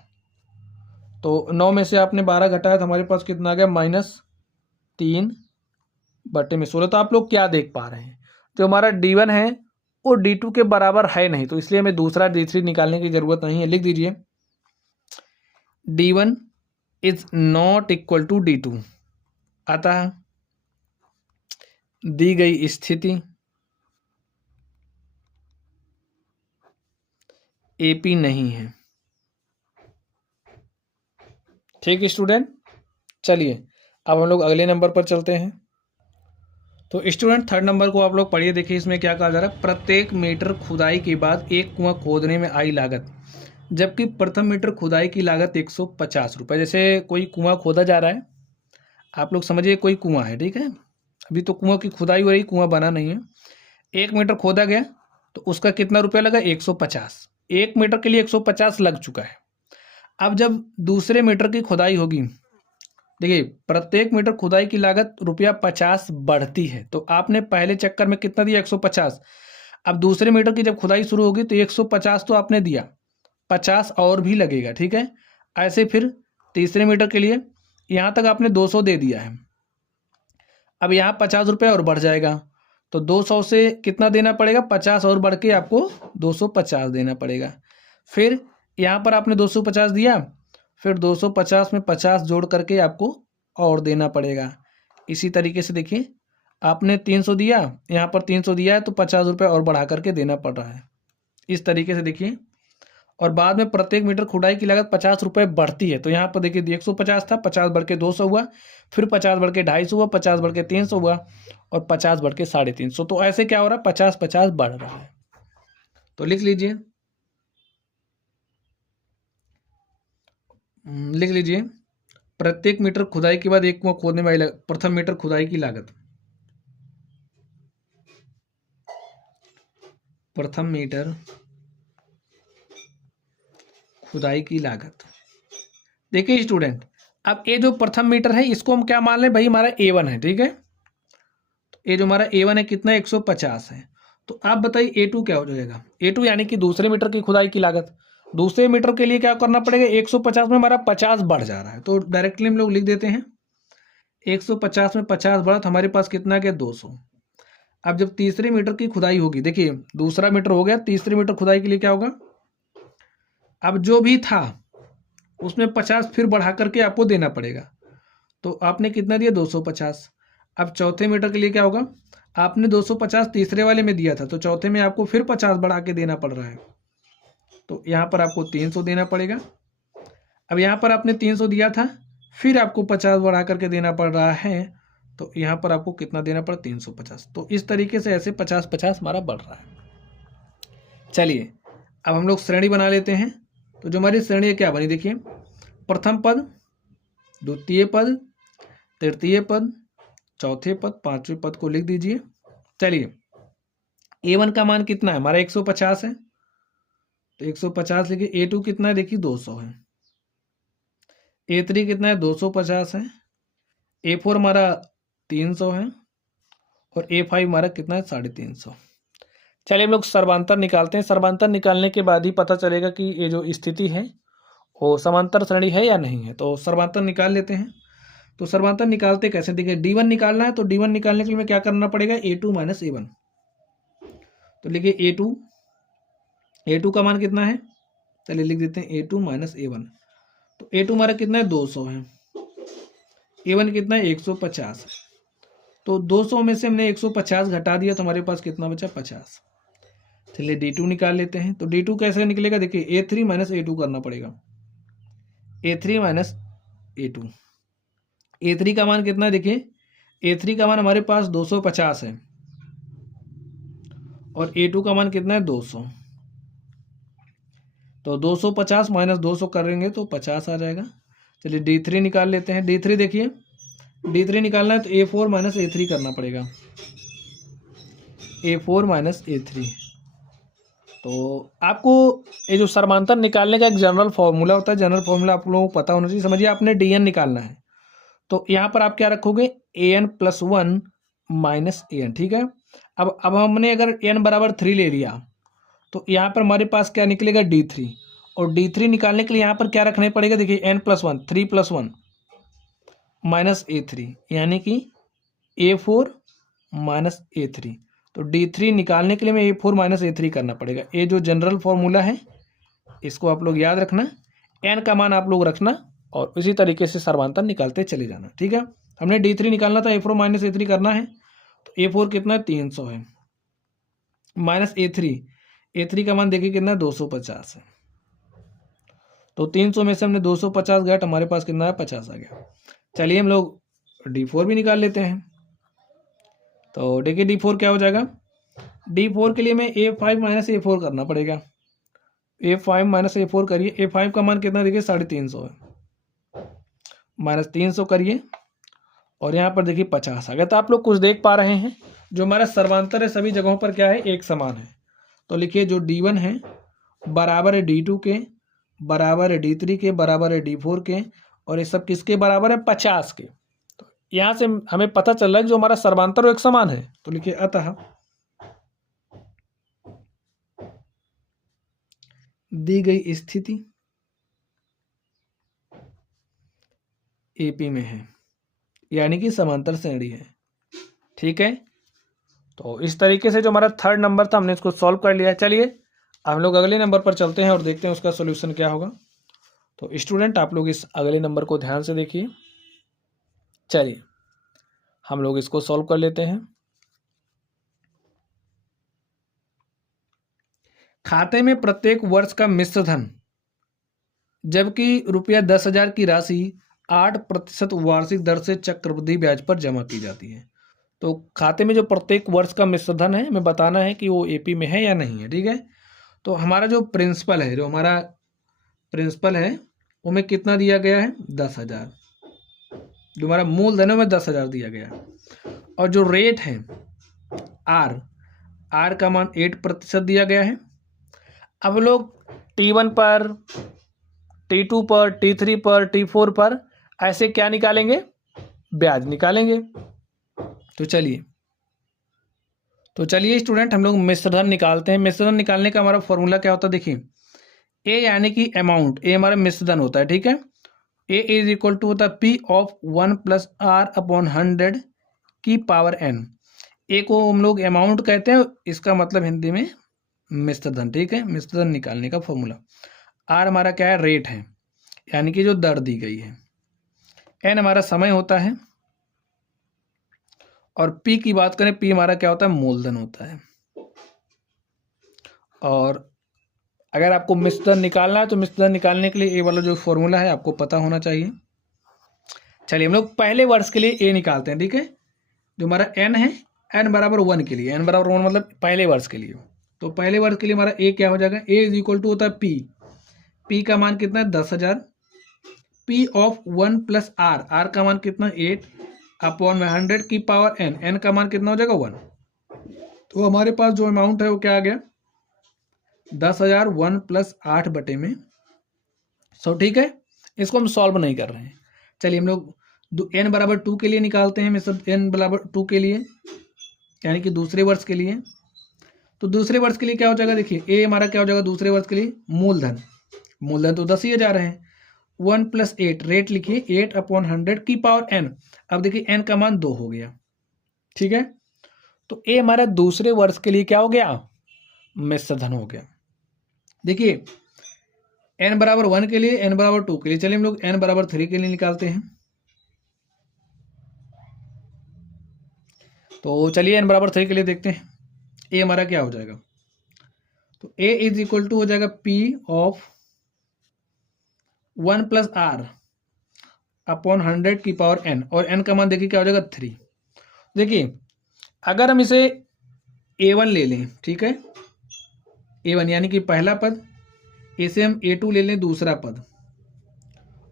तो 9 में से आपने 12 घटाया तो हमारे पास कितना आ गया -3/16। तो आप लोग क्या देख पा रहे हैं, जो हमारा d1 है वो d2 के बराबर है नहीं, तो इसलिए हमें दूसरा d3 निकालने की जरूरत नहीं है। लिख दीजिए d1 is not equal to d2। अतः दी गई स्थिति AP नहीं है। ठीक है स्टूडेंट, चलिए अब हम लोग अगले नंबर पर चलते हैं। तो स्टूडेंट थर्ड नंबर को आप लोग पढ़िए, देखिए इसमें क्या कहा जा रहा है, प्रत्येक मीटर खुदाई के बाद एक कुआं खोदने में आई लागत, जबकि प्रथम मीटर खुदाई की लागत 150 रुपये। जैसे कोई कुआं खोदा जा रहा है, आप लोग समझिए कोई कुआं है, ठीक है, अभी तो कुआं की खुदाई हो रही, कुआं बना नहीं है। 1 मीटर खोदा गया तो उसका कितना रुपया लगा 150, 1 मीटर के लिए 150 लग चुका है। अब जब दूसरे मीटर की खुदाई होगी, देखिए प्रत्येक मीटर खुदाई की लागत ₹50 बढ़ती है, तो आपने पहले चक्कर में कितना दिया 150। अब दूसरे मीटर की जब खुदाई शुरू होगी तो 150 तो आपने दिया, 50 और भी लगेगा, ठीक है। ऐसे फिर तीसरे मीटर के लिए यहाँ तक आपने 200 दे दिया है, अब यहाँ 50 रुपये और बढ़ जाएगा, तो 200 से कितना देना पड़ेगा 50 और बढ़ के आपको 250 देना पड़ेगा। फिर यहाँ पर आपने 250 दिया, फिर 250 में 50 जोड़ करके आपको और देना पड़ेगा। इसी तरीके से देखिए आपने 300 दिया, यहाँ पर 300 दिया है तो 50 रुपये और बढ़ा करके देना पड़ रहा है। इस तरीके से देखिए, और बाद में प्रत्येक मीटर खुदाई की लागत 50 रुपये बढ़ती है, तो यहाँ पर देखिए 150 था, 50 बढ़ के 200 हुआ, फिर 50 बढ़ के 250 हुआ, 50 बढ़ के 300 हुआ, और 50 बढ़ के 350। तो ऐसे क्या हो रहा है 50-50 बढ़ रहा है। तो लिख लीजिए, प्रत्येक मीटर खुदाई के बाद एक कुआं खोदने में प्रथम मीटर खुदाई की लागत, प्रथम मीटर खुदाई की लागत। देखिए स्टूडेंट, अब ये जो प्रथम मीटर है इसको हम क्या मान लें भाई, हमारा A1 है, ठीक है। तो ये जो हमारा A1 है कितना 150 है। तो आप बताइए A2 क्या हो जाएगा। A2 यानी कि दूसरे मीटर की खुदाई की लागत। दूसरे मीटर के लिए क्या करना पड़ेगा, 150 में हमारा 50 बढ़ जा रहा है, तो डायरेक्टली हम लोग लिख देते हैं 150 में 50 बढ़ा तो हमारे पास कितना गया 200। अब जब तीसरे मीटर की खुदाई होगी, देखिए दूसरा मीटर हो गया, तीसरे मीटर खुदाई के लिए क्या होगा, अब जो भी था उसमें 50 फिर बढ़ा करके आपको देना पड़ेगा। तो आपने कितना दिया 250। अब चौथे मीटर के लिए क्या होगा, आपने 250 तीसरे वाले में दिया था, तो चौथे में आपको फिर 50 बढ़ा के देना पड़ रहा है, तो यहाँ पर आपको 300 देना पड़ेगा। अब यहाँ पर आपने 300 दिया था, फिर आपको 50 बढ़ा करके देना पड़ रहा है, तो यहाँ पर आपको कितना देना पड़ा 350। तो इस तरीके से ऐसे 50-50 हमारा बढ़ रहा है। चलिए अब हम लोग श्रेणी बना लेते हैं। तो जो हमारी श्रेणी क्या बनी, देखिए प्रथम पद, द्वितीय पद, तृतीय पद, चौथे पद, पांचवें पद को लिख दीजिए। चलिए A1 का मान कितना है हमारा 150 है, तो 150 लिखिए। A2 कितना है देखिए 200 है। A3 कितना है 250 है। A4 हमारा 300 है और A5 हमारा कितना है 350। चलिए हम लोग सर्वांतर निकालते हैं। सर्वांतर निकालने के बाद ही पता चलेगा कि ये जो स्थिति है वो समांतर श्रेणी है या नहीं है। तो सर्वांतर निकाल लेते हैं। तो सर्वांतर निकालते कैसे, देखिए D1 निकालना है, तो D1 निकालने के लिए हमें क्या करना पड़ेगा, A2 माइनस A1। तो लिखिए A2 का मान कितना है, चलिए लिख देते हैं A2 माइनस A1। तो A2 हमारा कितना है 200 है, A1 कितना है 150 है। तो 200 में से हमने 150 घटा दिया तो हमारे पास कितना बचा 50। चलिए D2 निकाल लेते हैं। तो D2 कैसे निकलेगा, देखिए A3 माइनस A2 करना पड़ेगा, A3 माइनस A2। A3 का मान कितना है, देखिए A3 का मान हमारे पास 250 है और A2 का मान कितना है 200। तो 250 माइनस 200 करेंगे तो 50 आ जाएगा। चलिए D3 निकाल लेते हैं। D3 देखिए, D3 निकालना है तो A4 माइनस A3 करना पड़ेगा, A4 माइनस A3। तो आपको ये जो समांतर निकालने का एक जनरल फॉर्मूला होता है, जनरल फॉर्मूला आप लोगों को पता होना चाहिए। समझिए आपने DN निकालना है, तो यहाँ पर आप क्या रखोगे AN प्लस 1 माइनस AN, ठीक है। अब हमने अगर n बराबर 3 ले लिया तो यहाँ पर हमारे पास क्या निकलेगा D3, और D3 निकालने के लिए यहाँ पर क्या रखने पड़ेगा, देखिए n plus 1, 3 plus 1 minus A3, यानी कि A4 माइनस A3। तो D3 निकालने के लिए हमें A4 माइनस A3 करना पड़ेगा। ये जो जनरल फॉर्मूला है इसको आप लोग याद रखना, n का मान आप लोग रखना और इसी तरीके से सर्वांतर निकालते चले जाना, ठीक है। हमने D3 निकालना था, A4 माइनस A3 करना है। तो A4 कितना है 300 है, माइनस A3 का मान देखिए कितना 250 है। तो 300 में से हमने 250 घट, हमारे पास कितना है 50 आ गया। चलिए हम लोग D4 भी निकाल लेते हैं। तो देखिए D4 क्या हो जाएगा, D4 के लिए हमें A5 माइनस A4 करना पड़ेगा। A5 माइनस A4 करिए। A5 का मान कितना देखिए 350 है, माइनस 300 करिए और यहाँ पर देखिए 50 आ गया। तो आप लोग कुछ देख पा रहे हैं, जो हमारा सर्वांतर है सभी जगहों पर क्या है एक समान है। तो लिखिए जो D1 है बराबर है D2 के, बराबर है D3 के, बराबर है D4 के, और ये सब किसके बराबर है 50 के। तो यहाँ से हमें पता चल रहा है कि जो हमारा सर्वांतर वो एक समान है। तो लिखिए अतः दी गई स्थिति AP में है, यानी कि समांतर श्रेणी है, ठीक है। तो इस तरीके से जो हमारा थर्ड नंबर था हमने इसको सॉल्व कर लिया है। चलिए हम लोग अगले नंबर पर चलते हैं और देखते हैं उसका सॉल्यूशन क्या होगा। तो स्टूडेंट आप लोग इस अगले नंबर को ध्यान से देखिए। चलिए हम लोग इसको सॉल्व कर लेते हैं। खाते में प्रत्येक वर्ष का मिश्र धन, जबकि रुपया 10,000 की राशि 8% वार्षिक दर से चक्रवृद्धि ब्याज पर जमा की जाती है। तो खाते में जो प्रत्येक वर्ष का मिश्र धन है हमें बताना है कि वो AP में है या नहीं है, ठीक है। तो हमारा जो प्रिंसिपल है, जो हमारा प्रिंसिपल है उनमें कितना दिया गया है 10,000, जो हमारा मूलधन है में 10,000 दिया गया। और जो रेट है R का मान 8% दिया गया है। अब लोग T1 पर T2 पर, T3 पर, T4 पर, ऐसे क्या निकालेंगे, ब्याज निकालेंगे। तो चलिए स्टूडेंट, हम लोग मिश्रधन निकालते हैं। मिश्रधन निकालने का हमारा फॉर्मूला क्या होता है, देखिए ए यानी कि अमाउंट, ए हमारा मिश्रधन होता है, ठीक है। ए इज इक्वल टू होता है P of 1 plus R upon 100 की पावर एन। ए को हम लोग अमाउंट कहते हैं, इसका मतलब हिंदी में मिश्रधन, ठीक है। मिश्रधन निकालने का फॉर्मूला, आर हमारा क्या है, रेट है, यानी कि जो दर दी गई है। एन हमारा समय होता है, और पी की बात करें, पी हमारा क्या होता है, मूलधन होता है। और अगर आपको मिश्रधन निकालना है तो मिश्रधन निकालने के लिए ए वाला जो फॉर्मूला है आपको पता होना चाहिए। चलिए हम लोग पहले वर्ष के लिए ए निकालते हैं, ठीक है। जो हमारा एन है, एन बराबर 1 के लिए, एन बराबर 1 मतलब पहले वर्ष के लिए। तो पहले वर्ष के लिए हमारा ए क्या हो जाएगा, ए इज इक्वल टू होता है पी, पी का मान कितना है 10,000, P of 1 plus R, R का मान कितना 8 अपॉन में 100 की पावर एन, एन का मान कितना हो जाएगा 1। तो हमारे पास जो अमाउंट है वो क्या आ गया, 10,000 1 प्लस 8 बटे में 100, ठीक है। इसको हम सॉल्व नहीं कर रहे हैं। चलिए हम लोग एन बराबर 2 के लिए निकालते हैं, मतलब एन बराबर 2 के लिए, यानी कि दूसरे वर्ष के लिए। तो दूसरे वर्ष के लिए क्या हो जाएगा, देखिए ए हमारा क्या हो जाएगा दूसरे वर्ष के लिए, मूलधन, मूलधन तो 10,000 है, 1 प्लस 8, रेट लिखिए 8 अपॉन 100 की पावर एन। अब देखिए एन का मान 2 हो गया, ठीक है। तो ए हमारा दूसरे वर्ष के लिए क्या हो गया, मिश्रधन हो गया। देखिए एन बराबर 1 के लिए, एन बराबर 2 के लिए, चलिए हम लोग एन बराबर 3 के लिए निकालते हैं। तो चलिए एन बराबर 3 के लिए देखते हैं ए हमारा क्या हो जाएगा। तो ए इज इक्वल टू हो जाएगा P of 1 plus R upon 100 की पावर एन, और एन का मान देखिए क्या हो जाएगा 3। देखिए अगर हम इसे A1 ले लें, ठीक है, A1 यानी कि पहला पद, इसे हम A2 ले लें दूसरा पद,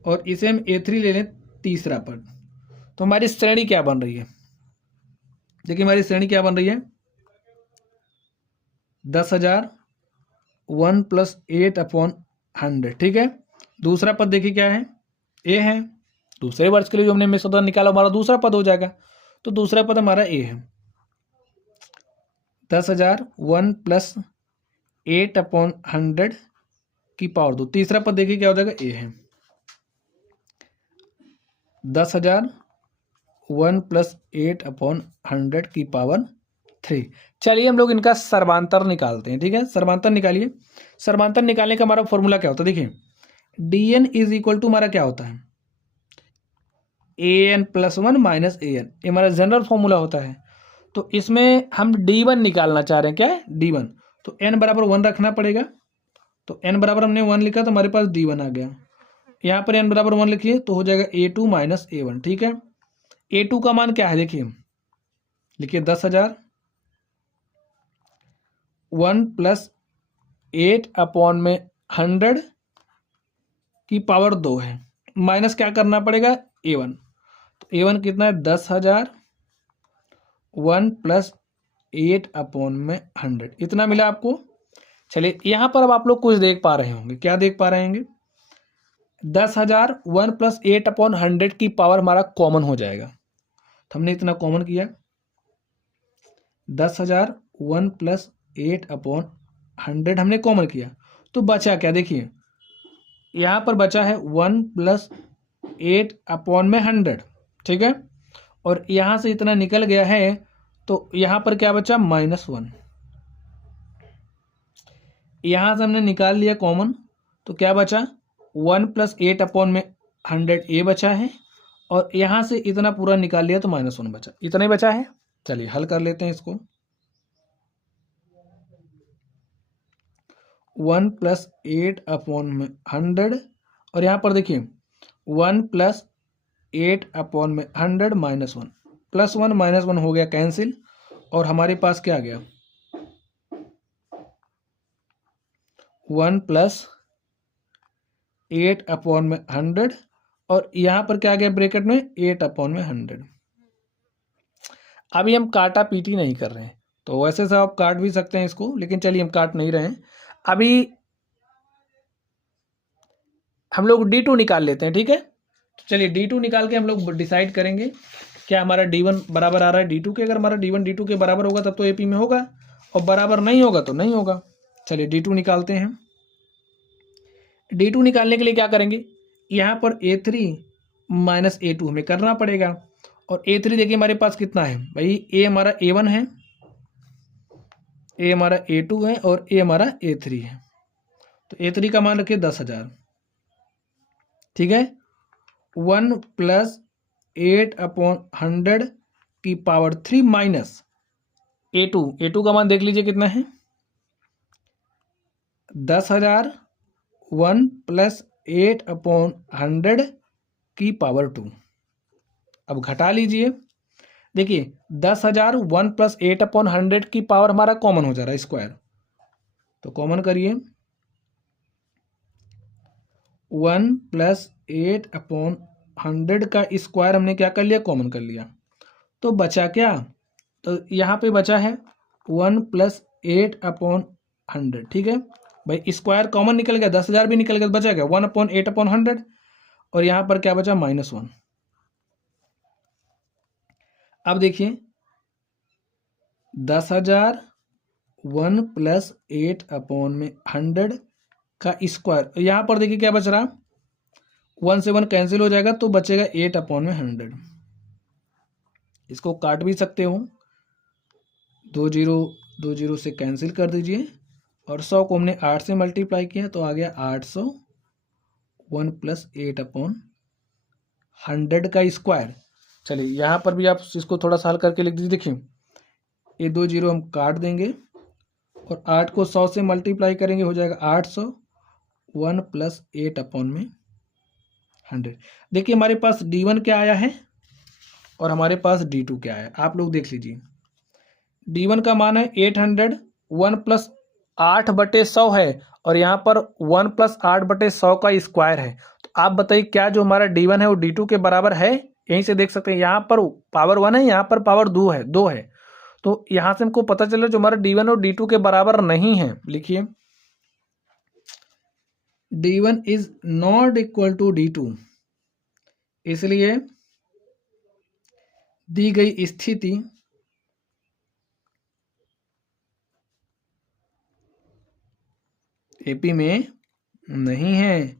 और इसे हम A3 ले लें तीसरा पद, तो हमारी श्रेणी क्या बन रही है, देखिए हमारी श्रेणी क्या बन रही है, 10,000 1 प्लस 8 अपॉन 100, ठीक है। दूसरा पद देखिए क्या है, ए है, दूसरे वर्ष के लिए जो हमने मिश्रधन निकाला हमारा दूसरा पद हो जाएगा। तो दूसरा पद हमारा ए है, 10,000 1 प्लस 8 अपॉन 100 की पावर 2। तीसरा पद देखिए क्या हो जाएगा, ए है, 10,000 1 प्लस 8 अपॉन 100 की पावर 3। चलिए हम लोग इनका सर्वांतर निकालते हैं, ठीक है। सर्वांतर निकालिए। सर्वांतर निकालने का हमारा फॉर्मूला क्या होता है, देखिए d n is equal to हमारा क्या होता है, a n plus 1 minus a n, ये हमारा जनरल फॉर्मूला होता है। तो इसमें हम D1 निकालना चाह रहे हैं, क्या है D1, तो n बराबर 1 रखना पड़ेगा। तो n बराबर हमने 1 लिखा तो हमारे पास D1 आ गया। यहाँ पर n बराबर 1 लिखिए तो हो जाएगा A2 माइनस A1, ठीक है। A2 का मान क्या है, देखिए लिखिए 10,000 1 प्लस 8 अपॉन में 100 की पावर 2 है, माइनस क्या करना पड़ेगा A1। तो A1 कितना है 10,000 1 प्लस 8 अपॉन में 100, इतना मिला आपको। चलिए यहाँ पर अब आप लोग कुछ देख पा रहे होंगे, क्या देख पा रहे होंगे, 10,000 1 प्लस 8 अपॉन 100 की पावर हमारा कॉमन हो जाएगा। तो हमने इतना कॉमन किया, 10,000 1 प्लस 8 अपॉन 100 हमने कॉमन किया, तो बचा क्या, देखिए यहाँ पर बचा है 1 प्लस 8 अपॉन में 100, ठीक है। और यहाँ से इतना निकल गया है, तो यहाँ पर क्या बचा -1, यहाँ से हमने निकाल लिया कॉमन, तो क्या बचा 1 प्लस 8 अपॉन में 100 ए बचा है, और यहाँ से इतना पूरा निकाल लिया तो -1 बचा, इतना ही बचा है। चलिए हल कर लेते हैं इसको। 1 प्लस 8 अपॉन में 100, और यहाँ पर देखिए 1 प्लस 8 अपॉन में 100 -1, +1 -1 हो गया कैंसिल, और हमारे पास क्या आ गया 1 प्लस 8 अपॉन में 100, और यहाँ पर क्या आ गया ब्रैकेट में 8 अपॉन में 100। अभी हम काटा पीटी नहीं कर रहे हैं, तो वैसे से आप काट भी सकते हैं इसको, लेकिन चलिए हम काट नहीं रहे हैं। अभी हम लोग D2 निकाल लेते हैं, ठीक है। तो चलिए D2 निकाल के हम लोग डिसाइड करेंगे क्या हमारा D1 बराबर आ रहा है D2 के। अगर हमारा D1 D2 के बराबर होगा तब तो AP में होगा, और बराबर नहीं होगा तो नहीं होगा। चलिए D2 निकालते हैं। D2 निकालने के लिए क्या करेंगे, यहाँ पर A3 माइनस A2 हमें करना पड़ेगा। और A3 देखिए हमारे पास कितना है भाई, A हमारा A1 है, A हमारा A2 है और A हमारा A3 है। तो A3 का मान रखिए 10,000, ठीक है। 1 + 8/100 की पावर 3 माइनस A2 का मान देख लीजिए कितना है 10,000। 1 + 8/100 की पावर 2। अब घटा लीजिए, देखिए 10,000 1 + 8/100 की पावर हमारा कॉमन हो जा रहा है स्क्वायर, तो कॉमन करिए 1 + 8/100 का स्क्वायर हमने क्या कर लिया, कॉमन कर लिया। तो बचा क्या, तो यहाँ पे बचा है 1 + 8/100, ठीक है भाई। स्क्वायर कॉमन निकल गया, 10,000 भी निकल गया, तो बचा क्या 1/8/100, और यहाँ पर क्या बचा -1। अब देखिए 10,000 1 + 8/100 का स्क्वायर, यहाँ पर देखिए क्या बच रहा, 1 से 1 कैंसिल हो जाएगा तो बचेगा 8/100। इसको काट भी सकते हो, 2 0 से कैंसिल कर दीजिए, और 100 को हमने 8 से मल्टीप्लाई किया तो आ गया 800। 1 + 8/100 का स्क्वायर। चलिए यहाँ पर भी आप इसको थोड़ा सा हल करके लिख दीजिए। देखिए ये 2 0 हम काट देंगे और 8 को 100 से मल्टीप्लाई करेंगे, हो जाएगा 800। 1 + 8/100। देखिए हमारे पास D1 क्या आया है और हमारे पास D2 क्या है, आप लोग देख लीजिए। D1 का मान है 800, 1 + 8/100 है, और यहाँ पर 1 + 8/100 का स्क्वायर है। तो आप बताइए क्या जो हमारा D1 है वो D2 के बराबर है, यहीं से देख सकते हैं। यहाँ पर पावर 1 है, यहाँ पर पावर 2 है। तो यहाँ से हमको पता चला जो हमारा D1 और D2 के बराबर नहीं है। लिखिए D1 is not equal to D2, इसलिए दी गई स्थिति AP में नहीं है।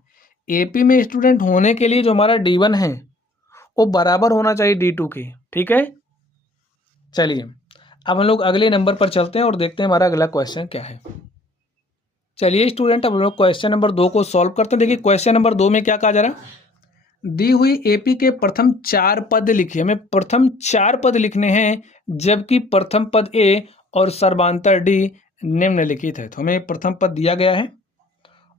AP में स्टूडेंट होने के लिए जो हमारा D1 है वो बराबर होना चाहिए D2 के, ठीक है। चलिए अब हम लोग अगले नंबर पर चलते हैं और देखते हैं हमारा अगला क्वेश्चन क्या है। चलिए स्टूडेंट अब हम लोग क्वेश्चन नंबर 2 को सॉल्व करते हैं। देखिए क्वेश्चन नंबर 2 में क्या कहा जा रहा है, दी हुई AP के प्रथम 4 पद लिखिए। हमें प्रथम 4 पद लिखने हैं, जबकि प्रथम पद A और सर्वांतर D निम्नलिखित है। तो हमें प्रथम पद दिया गया है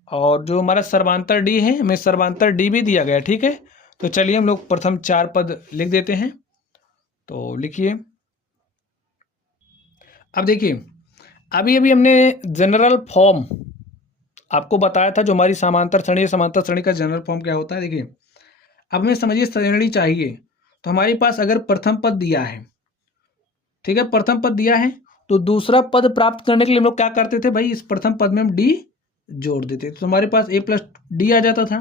और जो हमारा सर्वांतर D है हमें सर्वांतर D भी दिया गया है, ठीक है। तो चलिए हम लोग प्रथम 4 पद लिख देते हैं। तो लिखिए, अब देखिए अभी अभी हमने जनरल फॉर्म आपको बताया था, जो हमारी समांतर श्रेणी का जनरल फॉर्म क्या होता है। देखिए अब हमें समझिए श्रेणी चाहिए, तो हमारे पास अगर प्रथम पद दिया है, ठीक है, प्रथम पद दिया है, तो दूसरा पद प्राप्त करने के लिए हम लोग क्या करते थे भाई, इस प्रथम पद में हम D जोड़ देते थे, तो हमारे पास A + D आ जाता था।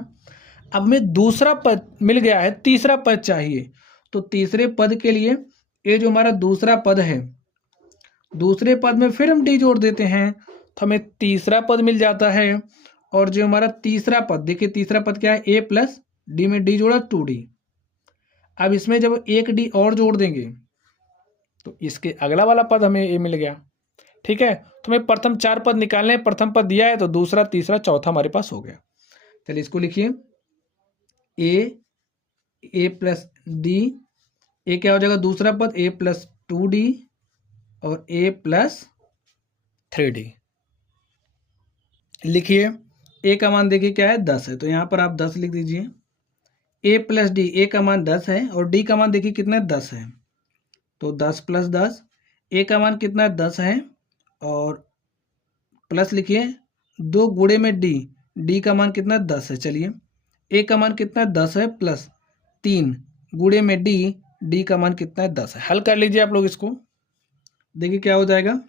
अब हमें दूसरा पद मिल गया है, तीसरा पद चाहिए, तो तीसरे पद के लिए ये जो हमारा दूसरा पद है, दूसरे पद में फिर हम D जोड़ देते हैं, तो हमें तीसरा पद मिल जाता है। और जो हमारा तीसरा पद, देखिए तीसरा पद क्या है, A + D में D जोड़ा 2D। अब इसमें जब एक D और जोड़ देंगे तो इसके अगला वाला पद हमें ये मिल गया, ठीक है। तो हमें प्रथम 4 पद निकालने, प्रथम पद दिया है तो दूसरा तीसरा चौथा हमारे पास हो गया। चलिए इसको लिखिए, A + D, ए क्या हो जाएगा दूसरा पद A + 2D और A + 3D। लिखिए A का मान देखिए क्या है 10 है, तो यहाँ पर आप 10 लिख दीजिए। A + D, A का मान 10 है और D का मान देखिए कितना है 10 है, तो 10 + 10, A का मान कितना है 10 है, और प्लस लिखिए 2 गुणे में D का मान कितना है 10 है। चलिए A का मान कितना है 10 है, प्लस 3 गुणे में D का मान कितना है 10 है। हल कर लीजिए आप लोग इसको, देखिए क्या हो जाएगा।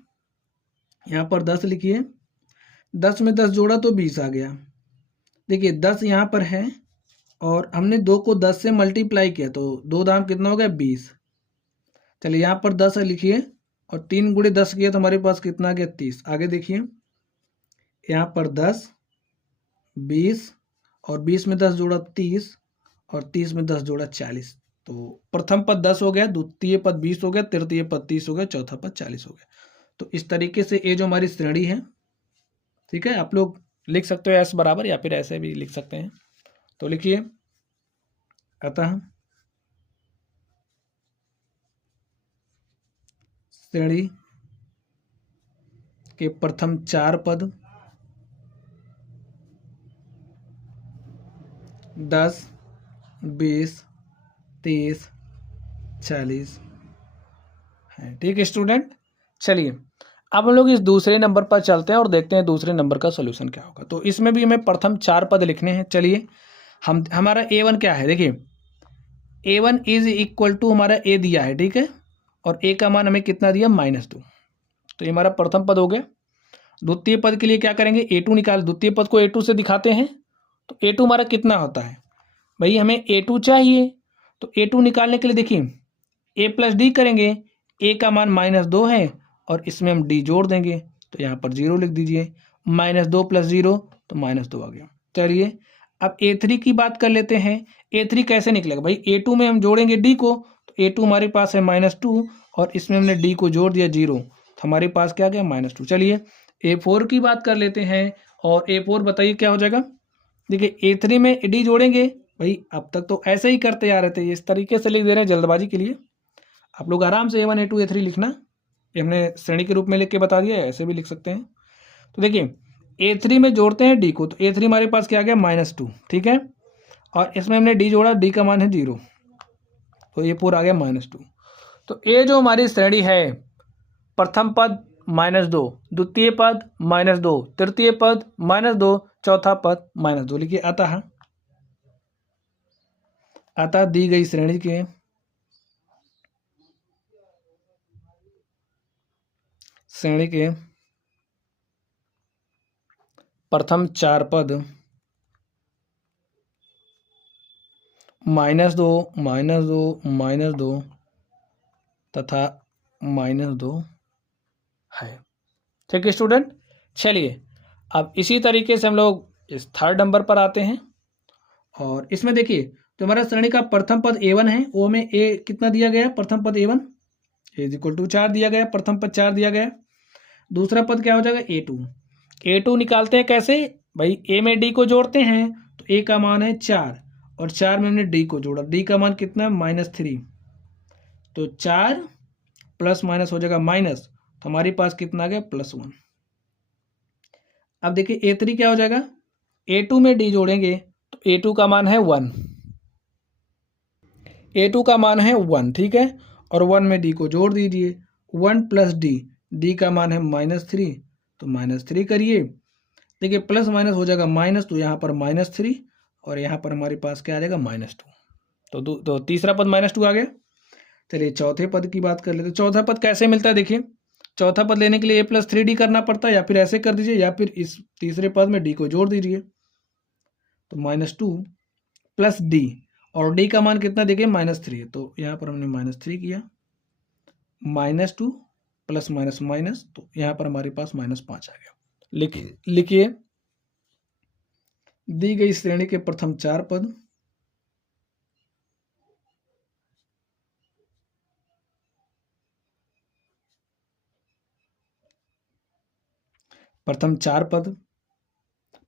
यहाँ पर 10 लिखिए, 10 में 10 जोड़ा तो 20 आ गया, देखिए 10 यहाँ पर है और हमने 2 को 10 से मल्टीप्लाई किया तो 2 दाम कितना हो गया 20। चलिए यहाँ पर 10 लिखिए और 3 गुणे 10 किया तो हमारे पास कितना आ गया 30। आगे देखिए यहाँ पर 10 20 और 20 में 10 जोड़ा 30 और 30 में 10 जोड़ा 40। तो प्रथम पद 10 हो गया, द्वितीय पद 20 हो गया, तृतीय पद 30 हो गया, चौथा पद 40 हो गया। तो इस तरीके से ये जो हमारी श्रेणी है, ठीक है, आप लोग लिख सकते हो एस बराबर या फिर ऐसे भी लिख सकते हैं। तो लिखिए अतः श्रेणी के प्रथम 4 पद 10 20 30 40 है। ठीक है स्टूडेंट, चलिए अब हम लोग इस दूसरे नंबर पर चलते हैं और देखते हैं दूसरे नंबर का सोल्यूशन क्या होगा। तो इसमें भी हमें प्रथम 4 पद लिखने हैं। चलिए हमारा a1 क्या है, देखिए a1 इज इक्वल टू हमारा a दिया है, ठीक है, और a का मान हमें कितना दिया -2। तो ये हमारा प्रथम पद हो गया। द्वितीय पद के लिए क्या करेंगे, a2 निकाल, द्वितीय पद को a2 से दिखाते हैं। तो a2 हमारा कितना होता है भाई, हमें a2 चाहिए। तो a2 निकालने के लिए देखिए a प्लस डी करेंगे, a का मान -2 है और इसमें हम d जोड़ देंगे तो यहाँ पर 0 लिख दीजिए। -2 + 0 तो -2 आ गया। चलिए अब a3 की बात कर लेते हैं। a3 कैसे निकलेगा भाई, a2 में हम जोड़ेंगे d को, तो a2 हमारे पास है -2 और इसमें हमने d को जोड़ दिया 0 तो हमारे पास क्या गया -2। चलिए a4 की बात कर लेते हैं और a4 बताइए क्या हो जाएगा। देखिए a3 में d जोड़ेंगे, भाई अब तक तो ऐसे ही करते आ रहे थे, इस तरीके से लिख दे रहे हैं जल्दबाजी के लिए। आप लोग आराम से a1 a2 a3 लिखना, ये हमने श्रेणी के रूप में लिख के बता दिया है, ऐसे भी लिख सकते हैं। तो देखिए a3 में जोड़ते हैं d को, तो a3 हमारे पास क्या आ गया -2, ठीक है, और इसमें हमने d जोड़ा, d का मान है 0 तो ये पूरा आ गया -2। तो ये जो हमारी श्रेणी है, प्रथम पद -2, द्वितीय पद -2, तृतीय पद -2, चौथा पद -2। लिखिए अतः दी गई श्रेणी के प्रथम 4 पद -2 -2 तथा -2 है। ठीक है स्टूडेंट, चलिए अब इसी तरीके से हम लोग इस थर्ड नंबर पर आते हैं और इसमें देखिए तो हमारा श्रेणी का प्रथम पद a1 है, वो में a कितना दिया गया, प्रथम पद a1 इज इक्वल टू 4 दिया गया, प्रथम पद 4 दिया गया। दूसरा पद क्या हो जाएगा a2 निकालते हैं कैसे भाई, a में d को जोड़ते हैं तो a का मान है 4 और 4 में हमने d को जोड़ा, d का मान कितना -3 तो 4 प्लस माइनस हो जाएगा माइनस, तो हमारे पास कितना आ गया +1। अब देखिए a3 क्या हो जाएगा, a2 में d जोड़ेंगे तो a2 का मान है 1, a2 का मान है 1, ठीक है, और 1 में d को जोड़ दीजिए, 1 + d का मान है -3 तो -3 करिए। देखिए प्लस माइनस हो जाएगा माइनस, तो यहाँ पर -3 और यहाँ पर हमारे पास क्या आ जाएगा -2। तो तीसरा पद -2 आ गया। चलिए चौथे पद की बात कर लेते हैं। चौथा पद कैसे मिलता है, देखिए चौथा पद लेने के लिए a + 3d करना पड़ता है, या फिर ऐसे कर दीजिए, या फिर इस तीसरे पद में d को जोड़ दीजिए तो -2 + d और d का मान कितना देखिए -3 तो यहाँ पर हमने -3 किया, -2 प्लस माइनस माइनस तो यहाँ पर हमारे पास -5 आ गया। लिखिए दी गई श्रेणी के प्रथम 4 पद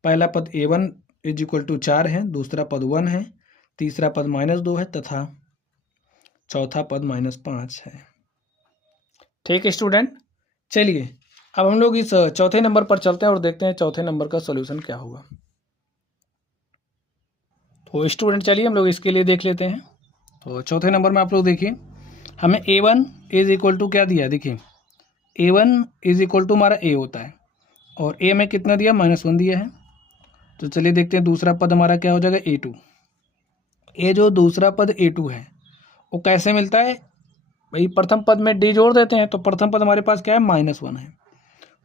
पहला पद a1 इज इक्वल टू 4 है, दूसरा पद 1 है, तीसरा पद -2 है तथा चौथा पद -5 है। ठीक है स्टूडेंट, चलिए अब हम लोग इस चौथे नंबर पर चलते हैं और देखते हैं चौथे नंबर का सॉल्यूशन क्या होगा। तो स्टूडेंट चलिए हम लोग इसके लिए देख लेते हैं। तो चौथे नंबर में आप लोग देखिए हमें a1 इज इक्वल टू क्या दिया, देखिए a1 इज इक्वल टू हमारा a होता है और a में कितना दिया -1 दिया है। तो चलिए देखते हैं दूसरा पद हमारा क्या हो जाएगा a2। ये जो दूसरा पद a2 है वो कैसे मिलता है भाई, प्रथम पद में d जोड़ देते हैं, तो प्रथम पद हमारे पास क्या है -1 है,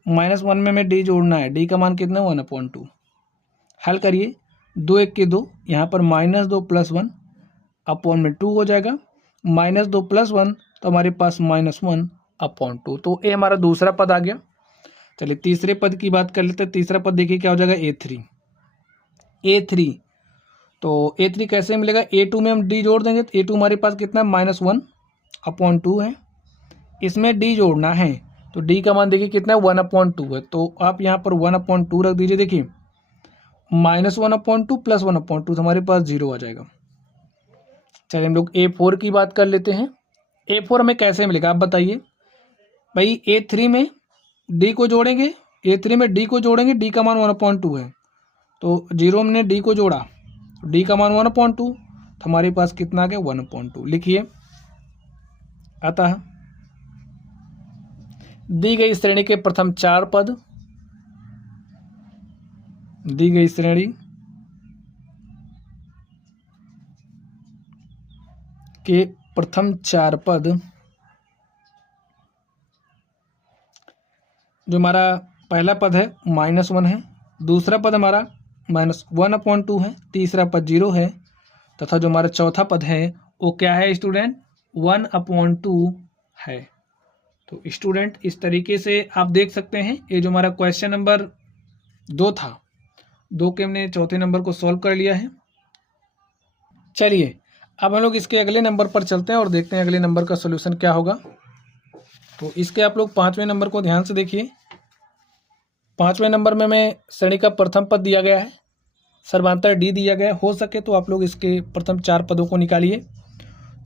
-1 में d जोड़ना है, d का मान कितना 1/2। हल करिए 2 1 के 2, यहाँ पर -2 + 1 अपॉन में 2 हो जाएगा, -2 + 1 तो हमारे पास -1/2। तो ये हमारा दूसरा पद आ गया। चलिए तीसरे पद की बात कर लेते हैं। तीसरा पद देखिए क्या हो जाएगा, A3। तो A3 कैसे मिलेगा, A2 में हम D जोड़ देंगे तो A2 हमारे पास कितना है, -1/2 है। इसमें D जोड़ना है तो D का मान देखिए कितना है, 1/2 है। तो आप यहाँ पर 1/2 रख दीजिए। देखिए -1/2 + 1/2 तो हमारे पास 0 आ जाएगा। चलिए हम लोग A4 की बात कर लेते हैं। A4 हमें कैसे मिलेगा आप बताइए भाई। A3 में D को जोड़ेंगे, A3 में D को जोड़ेंगे, D का मान 1/2 है तो 0 हमने D को जोड़ा, D का मान 1/2 तो हमारे पास कितना आ गया, 1/2। लिखिए अतः दी गई श्रेणी के प्रथम 4 पद, दी गई श्रेणी के प्रथम 4 पद, जो हमारा पहला पद है -1 है, दूसरा पद हमारा -1/2 है, तीसरा पद 0 है, तथा जो हमारा चौथा पद है वो क्या है स्टूडेंट, 1/2 है। तो स्टूडेंट इस तरीके से आप देख सकते हैं, ये जो हमारा क्वेश्चन नंबर 2 था, 2 के हमने चौथे नंबर को सॉल्व कर लिया है। चलिए अब हम लोग इसके अगले नंबर पर चलते हैं और देखते हैं अगले नंबर का सोल्यूशन क्या होगा। तो इसके आप लोग 5वें नंबर को ध्यान से देखिए। 5वें नंबर में हमें श्रेणी का प्रथम पद दिया गया है, सर्वांतर D दिया गया है। हो सके तो आप लोग इसके प्रथम 4 पदों को निकालिए।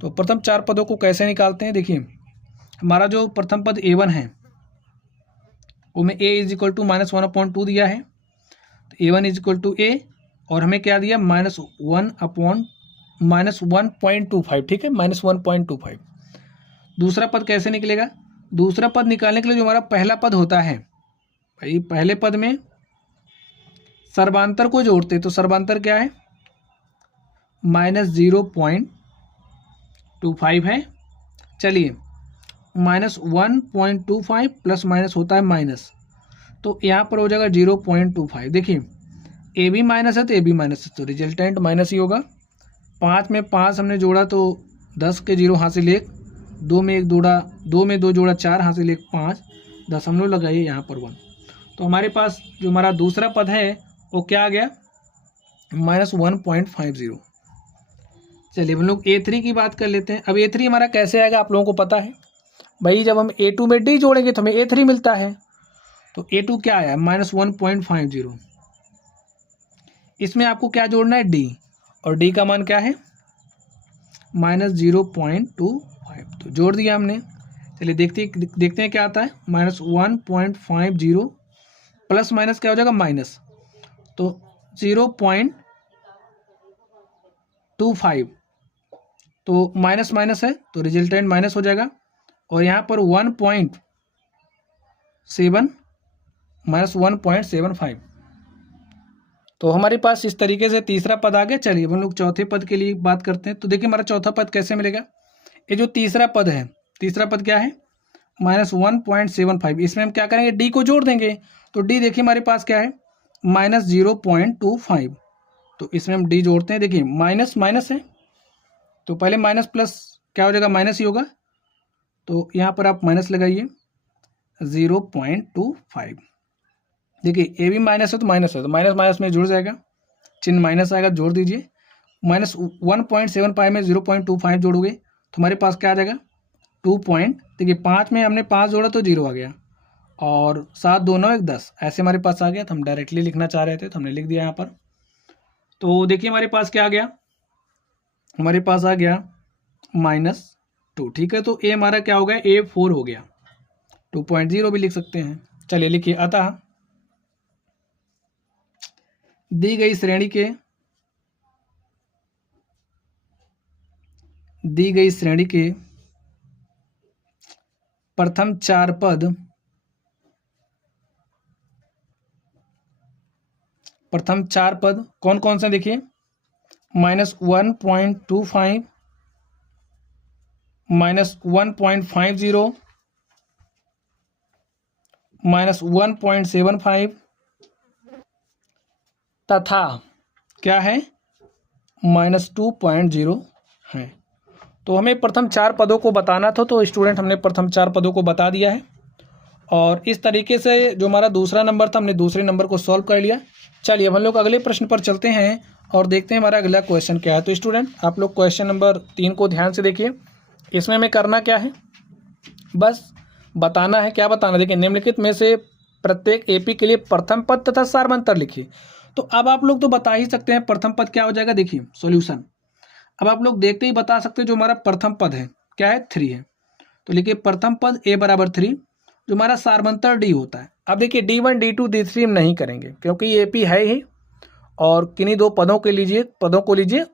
तो प्रथम 4 पदों को कैसे निकालते हैं, देखिए हमारा जो प्रथम पद A1 है वो में A = -1/2 दिया है, तो A1 = A और हमें क्या दिया, -1/-1.25, ठीक है, -1.25। दूसरा पद कैसे निकलेगा, दूसरा पद निकालने के लिए जो हमारा पहला पद होता है भाई, पहले पद में सर्वांतर को जोड़ते तो सर्वांतर क्या है, -0.25 है। चलिए -1.25 प्लस माइनस होता है माइनस, तो यहाँ पर हो जाएगा 0.25। देखिए ए भी माइनस है तो ए भी माइनस है, तो रिजल्टेंट माइनस ही होगा। 5 में 5 हमने जोड़ा तो 10 के 0 हासिल 1, 2 में 1 जोड़ा, 2 में 2 जोड़ा 4 हासिल 1 5, 10 हम लोग लगाइए यहाँ पर 1। तो हमारे पास जो हमारा दूसरा पद है वो क्या आ गया, -1.50। चलिए हम लोग A3 की बात कर लेते हैं। अब A3 हमारा कैसे आएगा आप लोगों को पता है भाई, जब हम A2 में D जोड़ेंगे तो हमें A3 मिलता है। तो A2 क्या आया, -1.50। इसमें आपको क्या जोड़ना है, D, और D का मान क्या है, -0.25, तो जोड़ दिया हमने। चलिए देखते हैं क्या आता है, -1.50 प्लस माइनस क्या हो जाएगा, माइनस, तो 0.25, तो माइनस माइनस है तो रिजल्टेंट माइनस हो जाएगा। और यहाँ पर 1.7 -1.75, तो हमारे पास इस तरीके से तीसरा पद आ गया। चलिए हम लोग चौथे पद के लिए बात करते हैं। तो देखिए हमारा चौथा पद कैसे मिलेगा, ये जो तीसरा पद है, तीसरा पद क्या है, -1.75। इसमें हम क्या करेंगे, D को जोड़ देंगे, तो D देखिए हमारे पास क्या है, -0.25, तो इसमें हम D जोड़ते हैं। देखिए माइनस माइनस है तो पहले माइनस प्लस क्या हो जाएगा, माइनस ही होगा, तो यहाँ पर आप माइनस लगाइए 0.25। देखिए ए भी माइनस है तो माइनस माइनस में जुड़ जाएगा, चिन्ह माइनस आएगा, जोड़ दीजिए। -1.75 में 0.25 जोड़ोगे तो हमारे पास क्या आ जाएगा, 2 पॉइंट, देखिए 5 में हमने 5 जोड़ा तो 0 आ गया, और 7 2 9 1 10 ऐसे हमारे पास आ गया। तो हम डायरेक्टली लिखना चाह रहे थे तो हमने लिख दिया यहाँ पर। तो देखिए हमारे पास क्या आ गया, हमारे पास आ गया -2, ठीक है। तो ए हमारा क्या हो गया, A4 हो गया, 2.0 भी लिख सकते हैं। चलिए लिखिए, अतः दी गई श्रेणी के प्रथम 4 पद, कौन कौन से, देखिए -1.25, -1.50, -1.75 तथा क्या है, -2.0 है। तो हमें प्रथम 4 पदों को बताना था, तो स्टूडेंट हमने प्रथम 4 पदों को बता दिया है। और इस तरीके से जो हमारा दूसरा नंबर था, हमने दूसरे नंबर को सॉल्व कर लिया। चलिए अब हम लोग अगले प्रश्न पर चलते हैं और देखते हैं हमारा अगला क्वेश्चन क्या है। तो स्टूडेंट आप लोग क्वेश्चन नंबर 3 को ध्यान से देखिए। इसमें हमें करना क्या है, बस बताना है। क्या बताना, देखिए निम्नलिखित में से प्रत्येक एपी के लिए प्रथम पद तथा सार्वंतर लिखिए। तो अब आप लोग तो बता ही सकते हैं प्रथम पद क्या हो जाएगा। देखिए सॉल्यूशन अब आप लोग देखते ही बता सकते हैं। जो हमारा प्रथम पद है क्या है, 3 है। तो लिखिए प्रथम पद a बराबर 3, जो हमारा सार्वंतर d होता है। अब देखिए d1 d2 d3 हम नहीं करेंगे क्योंकि ये एपी है ही, और किन्हीं 2 पदों को लीजिए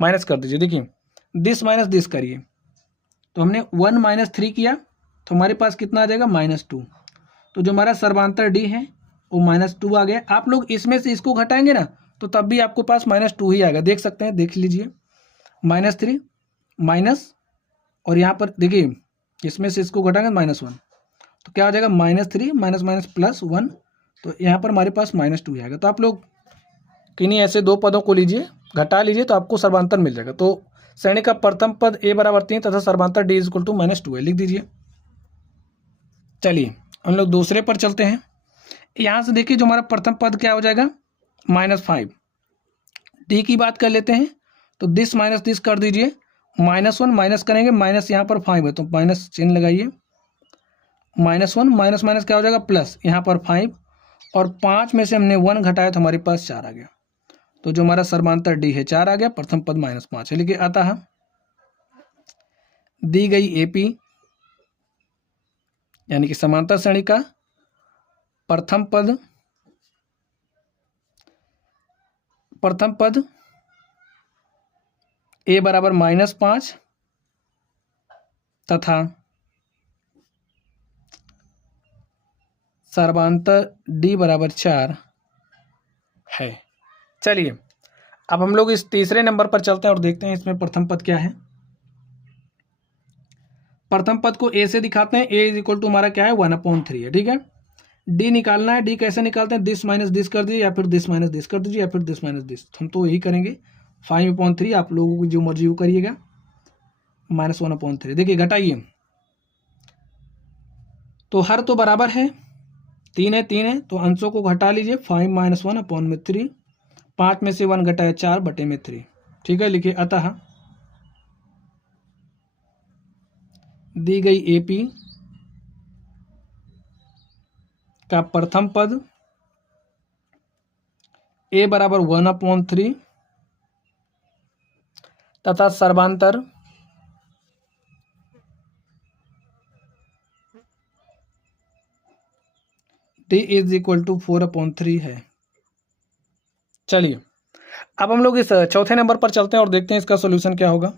माइनस कर दीजिए। देखिए दिस माइनस दिस करिए, तो हमने 1 - 3 किया तो हमारे पास कितना आ जाएगा, -2। तो जो हमारा सर्वांतर डी है वो -2 आ गया। आप लोग इसमें से इसको घटाएंगे ना, तो तब भी आपके पास -2 ही आएगा। देख सकते हैं, देख लीजिए, -3 माइनस, और यहाँ पर देखिए इसमें से इसको घटाएंगे -1, तो क्या हो जाएगा, -3 माइनस माइनस +1, तो यहाँ पर हमारे पास -2 ही आएगा। तो आप लोग किन्हीं ऐसे 2 पदों को लीजिए, घटा लीजिए, तो आपको सर्वांतर मिल जाएगा। तो श्रेणी का प्रथम पद a बराबर 3 तथा सर्वांतर d = -2 है, लिख दीजिए। चलिए हम लोग दूसरे पर चलते हैं। यहाँ से देखिए जो हमारा प्रथम पद क्या हो जाएगा, -5। डी की बात कर लेते हैं, तो दिस माइनस दिस कर दीजिए, -1 माइनस करेंगे, माइनस यहाँ पर 5 है तो माइनस चिन्ह लगाइए, -1 माइनस माइनस क्या हो जाएगा, प्लस, यहाँ पर 5, और 5 में से हमने 1 घटाया तो हमारे पास 4 आ गया। तो जो हमारा सर्वांतर डी है 4 आ गया, प्रथम पद -5 है। लिखिए अतः दी गई एपी यानी कि समांतर श्रेणी का प्रथम पद a बराबर -5 तथा सर्वांतर d बराबर 4 है। चलिए अब हम लोग इस तीसरे नंबर पर चलते हैं और देखते हैं इसमें प्रथम पद क्या है। प्रथम पद को a से दिखाते हैं। a = हमारा क्या है, 1/3 है, ठीक है। d निकालना है। d कैसे निकालते हैं, दिस माइनस दिस कर दीजिए, या फिर दिस माइनस दिस कर दीजिए, या फिर दिस माइनस दिस। हम तो यही करेंगे, 5/3। आप लोगों को जो मर्जी वो करिएगा, -1/3। देखिए घटाइए, तो हर तो बराबर है, 3 है, तो अंशों को घटा लीजिए। 5 - 1/3, 5 में से 1 घटाया 4/3, ठीक है। लिखिए अतः दी गई एपी का प्रथम पद a बराबर 1/3 तथा सर्वांतर d = 4/3 है। चलिए अब हम लोग इस चौथे नंबर पर चलते हैं और देखते हैं इसका सॉल्यूशन क्या होगा।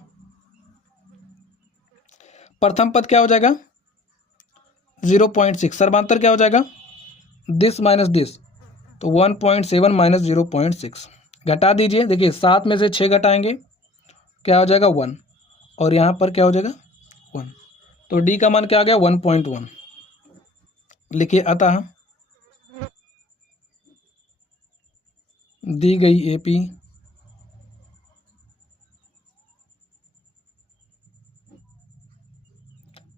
प्रथम पद क्या हो जाएगा, 0.6। सर्वांतर क्या हो जाएगा, दिस माइनस दिस, तो 1.7 - 0.6 घटा दीजिए। देखिए 7 में से 6 घटाएंगे, क्या हो जाएगा, 1, और यहाँ पर क्या हो जाएगा, 1। तो डी का मान क्या आ गया, 1.1। लिखिए अतः दी गई एपी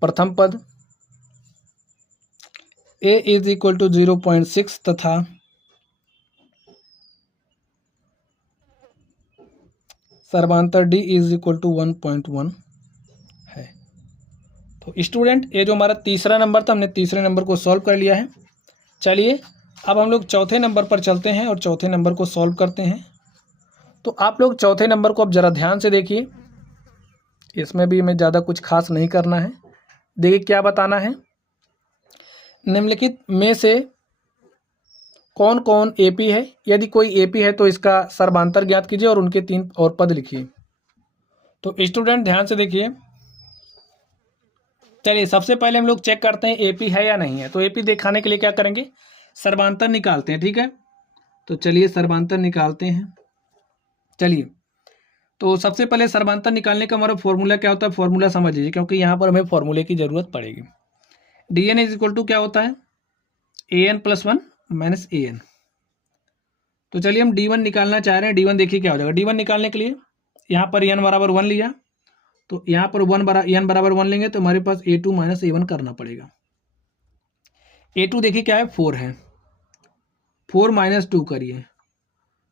प्रथम पद a = 0.6 तथा सर्वांतर d = 1.1 है। तो स्टूडेंट ये जो हमारा तीसरा नंबर था, हमने तीसरे नंबर को सॉल्व कर लिया है। चलिए अब हम लोग चौथे नंबर पर चलते हैं और चौथे नंबर को सॉल्व करते हैं। तो आप लोग चौथे नंबर को अब ज़रा ध्यान से देखिए, इसमें भी हमें ज़्यादा कुछ खास नहीं करना है। देखिए क्या बताना है, निम्नलिखित में से कौन कौन एपी है। यदि कोई एपी है तो इसका सर्वांतर ज्ञात कीजिए और उनके 3 और पद लिखिए। तो स्टूडेंट ध्यान से देखिए, चलिए सबसे पहले हम लोग चेक करते हैं एपी है या नहीं है। तो एपी दिखाने के लिए क्या करेंगे, सर्वांतर निकालते हैं, ठीक है। तो चलिए सर्वांतर निकालते हैं। चलिए तो सबसे पहले सर्वांतर निकालने का हमारा फॉर्मूला क्या होता है, फॉर्मूला समझ लीजिए, क्योंकि यहाँ पर हमें फॉर्मूले की जरूरत पड़ेगी। dn = क्या होता है, an + 1 - an। तो चलिए हम D1 निकालना चाह रहे हैं। D1 देखिए क्या हो जाएगा। D1 निकालने के लिए यहाँ पर n बराबर 1 लिया, तो यहाँ पर n बराबर 1 लेंगे तो हमारे पास A2 माइनस A1 करना पड़ेगा। A2 देखिए क्या है, 4 है, 4 माइनस 2 करिए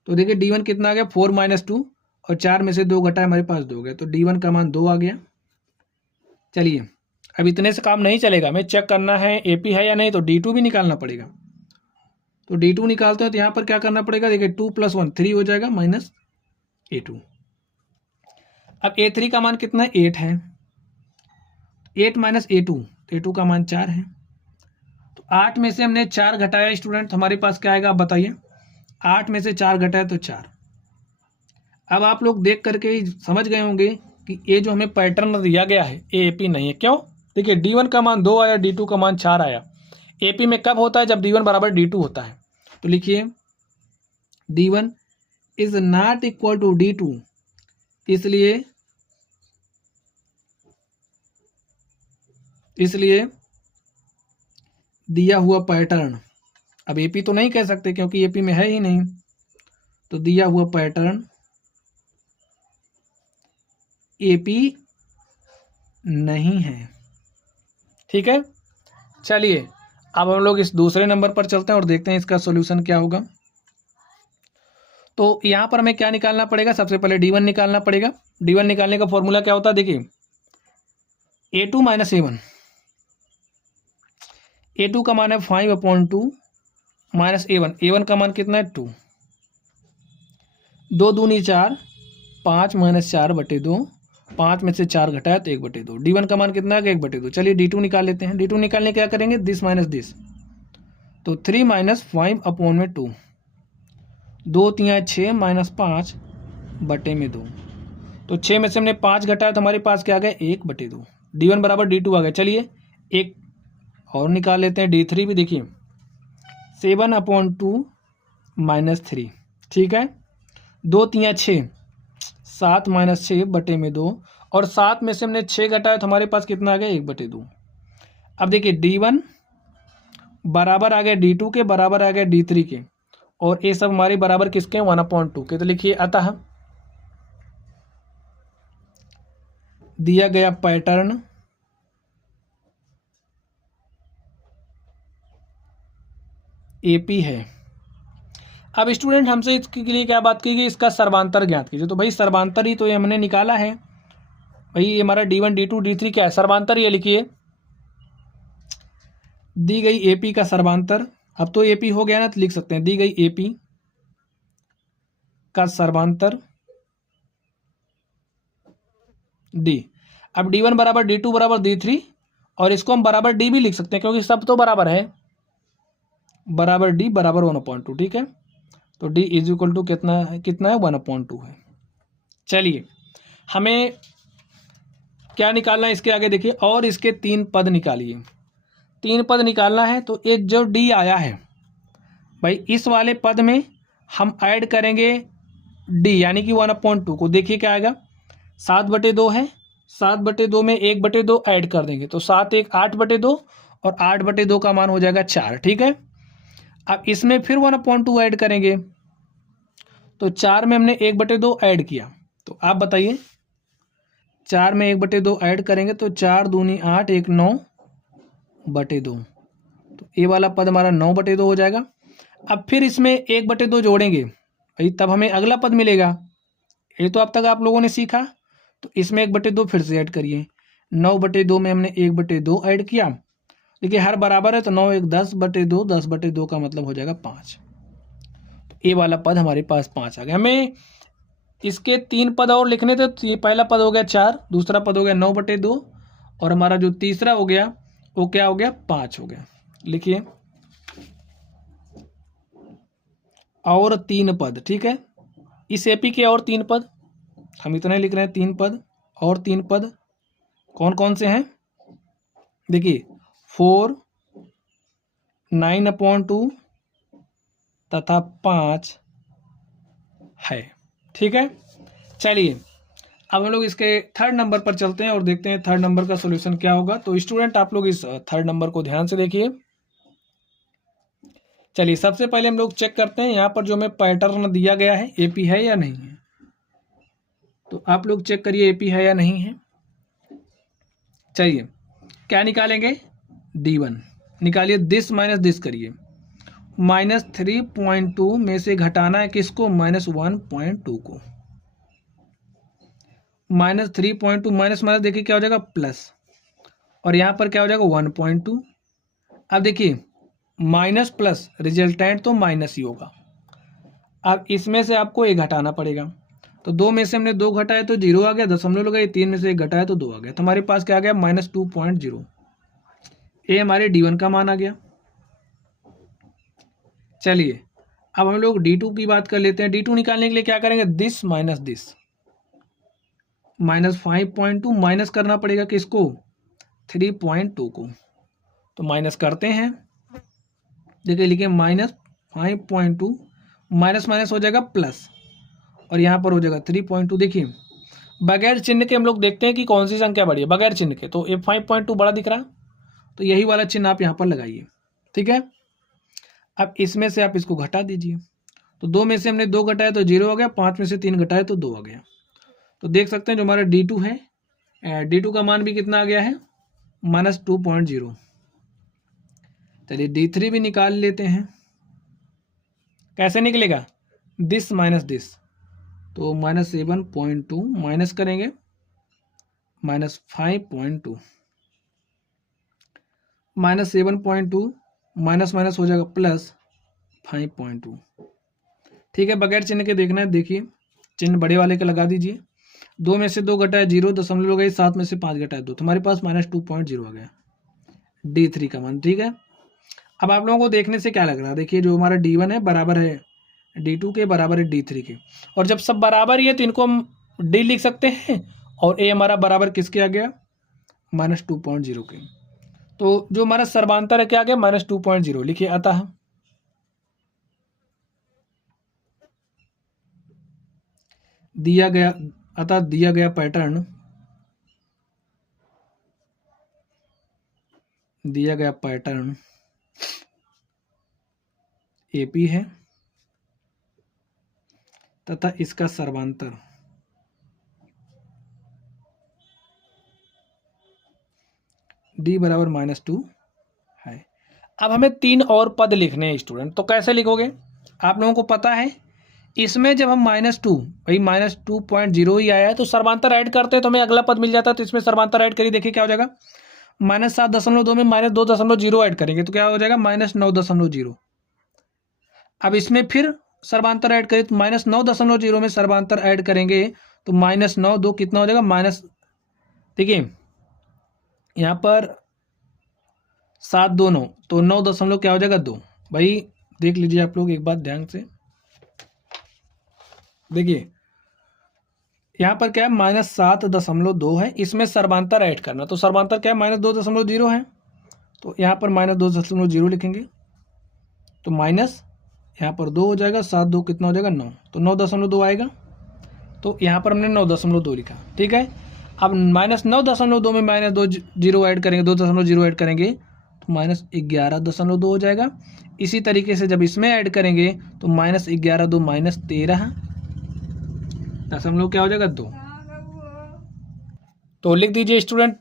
तो देखिए D1 कितना आ गया, 4 माइनस 2, और 4 में से 2 घटा हमारे पास 2 गया, तो D1 का मान 2 आ गया। चलिए अब इतने से काम नहीं चलेगा, हमें चेक करना है AP है या नहीं, तो D2 भी निकालना पड़ेगा। तो D2 निकालते हैं तो यहाँ पर क्या करना पड़ेगा, देखिए 2 + 1 3 हो जाएगा माइनस A2। अब A3 का मान कितना है, 8 है, 8 माइनस A2, तो A2 का मान 4 है। तो 8 में से हमने 4 घटाया स्टूडेंट, हमारे पास क्या आएगा आप बताइए। 8 में से 4 घटाया तो 4। अब आप लोग देख करके ही समझ गए होंगे कि ये जो हमें पैटर्न दिया गया है ये AP नहीं है। क्यों, देखिए D1 का मान 2 आया, D2 का मान 4 आया। AP में कब होता है, जब D1 बराबर D2 होता है। तो लिखिए D1 is not equal to D2, इसलिए दिया हुआ पैटर्न, अब AP तो नहीं कह सकते क्योंकि AP में है ही नहीं, तो दिया हुआ पैटर्न AP नहीं है। ठीक है, चलिए अब हम लोग इस दूसरे नंबर पर चलते हैं और देखते हैं इसका सॉल्यूशन क्या होगा। तो यहाँ पर हमें क्या निकालना पड़ेगा, सबसे पहले D1 निकालना पड़ेगा। D1 निकालने का फॉर्मूला क्या होता है, देखिए A2 माइनस A1, A2 का मान है 5/2 माइनस A1 का मान कितना है 2, 2 दूनी 4, 5 माइनस 4/2, 5 में से 4 घटाया तो 1/2। D1 का मान कितना है 1/2। चलिए D2 निकाल लेते हैं। D2 निकालने क्या करेंगे, दिस माइनस दिस, तो 3 माइनस 5/2, 2 3 6 माइनस 5/2, तो 6 में से हमने 5 घटाया तो हमारे पास क्या आ गया 1/2। D1 बराबर D2 आ गया। चलिए एक और निकाल लेते हैं D3 भी, देखिए 7/2 माइनस 3, ठीक है, 2 3 6, 7 माइनस 6/2, और 7 में से हमने 6 घटाया तो हमारे पास कितना आ गया 1/2। अब देखिए D1 बराबर आ गया D2 के, बराबर आ गया D3 के, और ये सब हमारे बराबर किसके 1/2 के। तो लिखिए अतः दिया गया पैटर्न AP है। अब स्टूडेंट हमसे इसके लिए क्या बात की गई, इसका सर्वांतर ज्ञात कीजिए। तो भाई सर्वांतर ही तो ये हमने निकाला है, भाई ये हमारा D1 D2 D3 क्या है, सर्वांतर। ये लिखिए दी गई AP का सर्वांतर, अब तो AP हो गया ना, तो लिख सकते हैं दी गई AP का सर्वांतर D। अब D1 बराबर D2 बराबर D3, और इसको हम बराबर D भी लिख सकते हैं क्योंकि सब तो बराबर है, बराबर D बराबर 1/2। ठीक है, तो D इज इक्वल टू कितना है 1/2 है। चलिए हमें क्या निकालना है इसके आगे, देखिए और इसके 3 पद निकालिए। 3 पद निकालना है तो ये जो D आया है भाई, इस वाले पद में हम ऐड करेंगे D यानी कि 1/2 को। देखिए क्या आएगा, 7/2 है, 7/2 में 1/2 ऐड कर देंगे तो 7 1 8/2, और 8/2 का मान हो जाएगा 4। ठीक है, अब इसमें फिर 1/2 ऐड करेंगे तो 4 में हमने 1/2 ऐड किया, तो आप बताइए 4 में 1/2 ऐड करेंगे तो 4 दूनी 8 1 9/2, तो ये वाला पद हमारा 9/2 हो जाएगा। अब फिर इसमें 1/2 जोड़ेंगे भाई, तब हमें अगला पद मिलेगा। ये तो अब तक आप लोगों ने सीखा, तो इसमें 1/2 फिर से ऐड करिए। 9/2 में हमने 1/2 ऐड किया, देखिए हर बराबर है तो 9 1 10/2, 10/2 का मतलब हो जाएगा 5। तो ये वाला पद हमारे पास 5 आ गया। हमें इसके 3 पद और लिखने थे, तो ये पहला पद हो गया 4, दूसरा पद हो गया 9/2, और हमारा जो तीसरा हो गया वो क्या हो गया 5 हो गया। लिखिए और 3 पद। ठीक है, इस AP के और 3 पद, हम इतना ही लिख रहे हैं 3 पद, और 3 पद कौन कौन से हैं, देखिए 4 9/2 तथा 5 है। ठीक है, चलिए अब हम लोग इसके 3rd नंबर पर चलते हैं और देखते हैं 3rd नंबर का सॉल्यूशन क्या होगा। तो स्टूडेंट आप लोग इस 3rd नंबर को ध्यान से देखिए। चलिए सबसे पहले हम लोग चेक करते हैं यहाँ पर जो हमें पैटर्न दिया गया है AP है या नहीं है। तो आप लोग चेक करिए AP है या नहीं है। चलिए क्या निकालेंगे, D1 निकालिए, दिस माइनस दिस करिए, -3.2 में से घटाना है किसको, -1.2 को। -3.2 माइनस माइनस देखिए क्या हो जाएगा प्लस, और यहाँ पर क्या हो जाएगा 1.2। अब देखिए माइनस प्लस रिजल्टेंट तो माइनस ही होगा। अब इसमें से आपको एक घटाना पड़ेगा, तो 2 में से हमने 2 घटाया तो 0 आ गया, दशमलव लगाए, 3 में से 1 घटाया तो 2 आ गया, तो हमारे पास क्या आ गया -2.0। ये हमारे D1 का मान आ गया। चलिए अब हम लोग D2 की बात कर लेते हैं। D2 निकालने के लिए क्या करेंगे, दिस माइनस दिस, -5.2 माइनस करना पड़ेगा किसको, 3.2 को। तो माइनस करते हैं, देखिए लिखिए -5.2 माइनस माइनस हो जाएगा प्लस, और यहाँ पर हो जाएगा 3.2। देखिए बगैर चिन्ह के हम लोग देखते हैं कि कौन सी संख्या बड़ी है, बगैर चिन्ह के। तो ये 5.2 बड़ा दिख रहा, तो यही वाला चिन्ह आप यहाँ पर लगाइए, ठीक है। अब इसमें से आप इसको घटा दीजिए, तो 2 में से हमने 2 घटाया तो 0 आ गया, 5 में से 3 घटाया तो 2 आ गया। तो देख सकते हैं जो हमारा D2 है, D2 का मान भी कितना आ गया है, -2.0। चलिए D3 भी निकाल लेते हैं। कैसे निकलेगा, दिस माइनस दिस, तो -7.2 माइनस करेंगे -5.2, -7.2 माइनस माइनस हो जाएगा प्लस 5.2। ठीक है, बगैर चिन्ह के देखना है, देखिए चिन्ह बड़े वाले के लगा दीजिए। 2 में से 2 घटाया 0, दशमलव लगाई, 7 में से 5 घटाया 2, तुम्हारे पास -2.0 आ गया D3 का मान। ठीक है, अब आप लोगों को देखने से क्या लग रहा है, देखिए जो हमारा D1 है बराबर है D2 के, बराबर है D3 के, और जब सब बराबर ही है तो इनको हम D लिख सकते हैं, और A हमारा बराबर किसके आ गया, -2.0 के। तो जो हमारा सर्वांतर है क्या आ गया, -2.0 लिखिए। अतः दिया गया पैटर्न, AP है तथा इसका सर्वांतर D बराबर -2 है। अब हमें 3 और पद लिखने हैं स्टूडेंट, तो कैसे लिखोगे, आप लोगों को पता है इसमें जब हम -2, भाई -2.0 ही आया है, तो सर्वांतर ऐड करते हैं तो हमें अगला पद मिल जाता है। तो इसमें सर्वांतर ऐड करिए, देखिए क्या हो जाएगा, -7.2 में -2.0 ऐड करेंगे तो क्या हो जाएगा, -9.0। अब इसमें फिर सर्वांतर ऐड करें तो -9.0 में सर्वांतर ऐड करेंगे तो -9 2 कितना हो जाएगा, देखिए यहाँ पर 7 2 9, तो 9 दशमलव क्या हो जाएगा 2। भाई देख लीजिए आप लोग एक बात ध्यान से, देखिए यहाँ पर क्या है, -7.2 है, इसमें सर्वांतर ऐड करना, तो सर्वांतर क्या है, -2.0 है, तो यहाँ पर -2.0 लिखेंगे, तो माइनस यहाँ पर 2 हो जाएगा, 7 2 कितना हो जाएगा 9, तो 9.2 आएगा, तो यहाँ पर हमने 9.2 लिखा। ठीक है, अब -9.2 में -2 ऐड करेंगे, 2.0 ऐड करेंगे तो -11.2 हो जाएगा। इसी तरीके से जब इसमें ऐड करेंगे तो -11 2 -13 दशमलव क्या हो जाएगा 2। तो लिख दीजिए स्टूडेंट,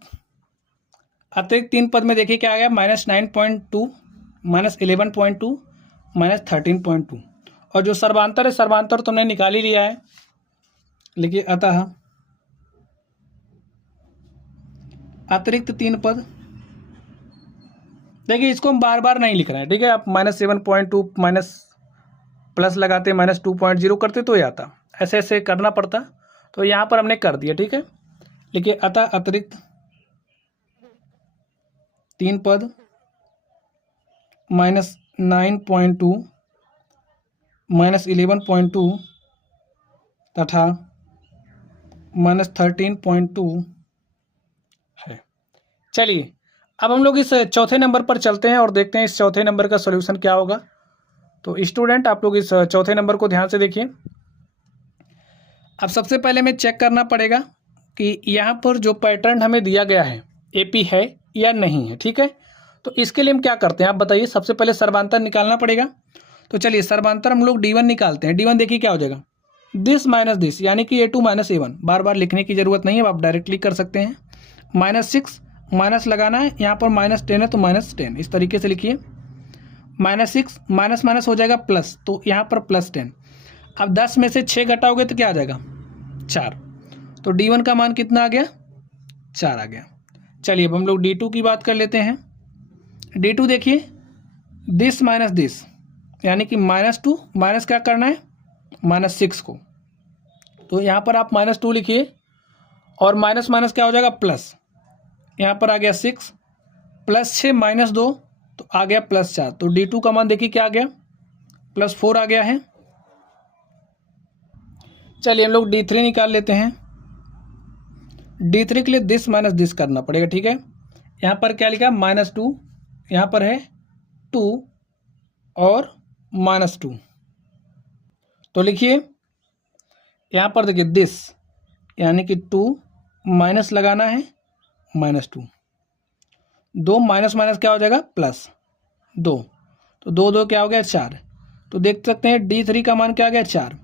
अतिरिक्त 3 पद में देखिए क्या आ गया, -9.2 -11.2 -13.2, और जो सर्वांतर है सर्वांतर तो हमने निकाल ही लिया है, लिखिए अतः अतिरिक्त 3 पद, देखिए इसको हम बार बार नहीं लिख रहे हैं, ठीक है, आप -7.2 माइनस प्लस लगाते -2.0 करते तो ये आता, ऐसे ऐसे करना पड़ता, तो यहाँ पर हमने कर दिया। ठीक है, लिखिए अतः अतिरिक्त 3 पद -9.2 -11.2 तथा -13.2 है। चलिए अब हम लोग इस चौथे नंबर पर चलते हैं और देखते हैं इस चौथे नंबर का सॉल्यूशन क्या होगा। तो स्टूडेंट आप लोग इस चौथे नंबर को ध्यान से देखिए। अब सबसे पहले हमें चेक करना पड़ेगा कि यहाँ पर जो पैटर्न हमें दिया गया है AP है या नहीं है। ठीक है, तो इसके लिए हम क्या करते हैं आप बताइए। सबसे पहले सर्वांतर निकालना पड़ेगा। तो चलिए सर्वांतर हम लोग D1 निकालते हैं। D1 देखिए क्या हो जाएगा, दिस माइनस दिस, यानी कि A2 माइनस A1। बार बार लिखने की जरूरत नहीं है, आप डायरेक्टली कर सकते हैं। -6 माइनस लगाना है, यहाँ पर -10 है तो -10, इस तरीके से लिखिए। -6 माइनस माइनस हो जाएगा प्लस, तो यहाँ पर +10। अब 10 में से 6 घटाओगे तो क्या आ जाएगा, 4। तो D1 का मान कितना आ गया, 4 आ गया। चलिए अब हम लोग D2 की बात कर लेते हैं। D2 देखिए, दिस माइनस दिस, यानी कि -2 माइनस क्या करना है, -6 को। तो यहाँ पर आप -2 लिखिए और माइनस माइनस क्या हो जाएगा, प्लस। यहाँ पर आ गया 6 +6 -2 तो आ गया +4। तो D2 का मान देखिए क्या आ गया, +4 आ गया है। चलिए हम लोग D3 निकाल लेते हैं। D3 के लिए दिस माइनस दिस करना पड़ेगा, ठीक है। यहाँ पर क्या लिखा, -2, यहाँ पर है 2 और -2। तो लिखिए यहाँ पर देखिए दिस, यानी कि 2 माइनस लगाना है -2, 2 माइनस माइनस क्या हो जाएगा, +2, तो 2 2 क्या हो गया, 4। तो देख सकते हैं D3 का मान क्या आ गया, 4।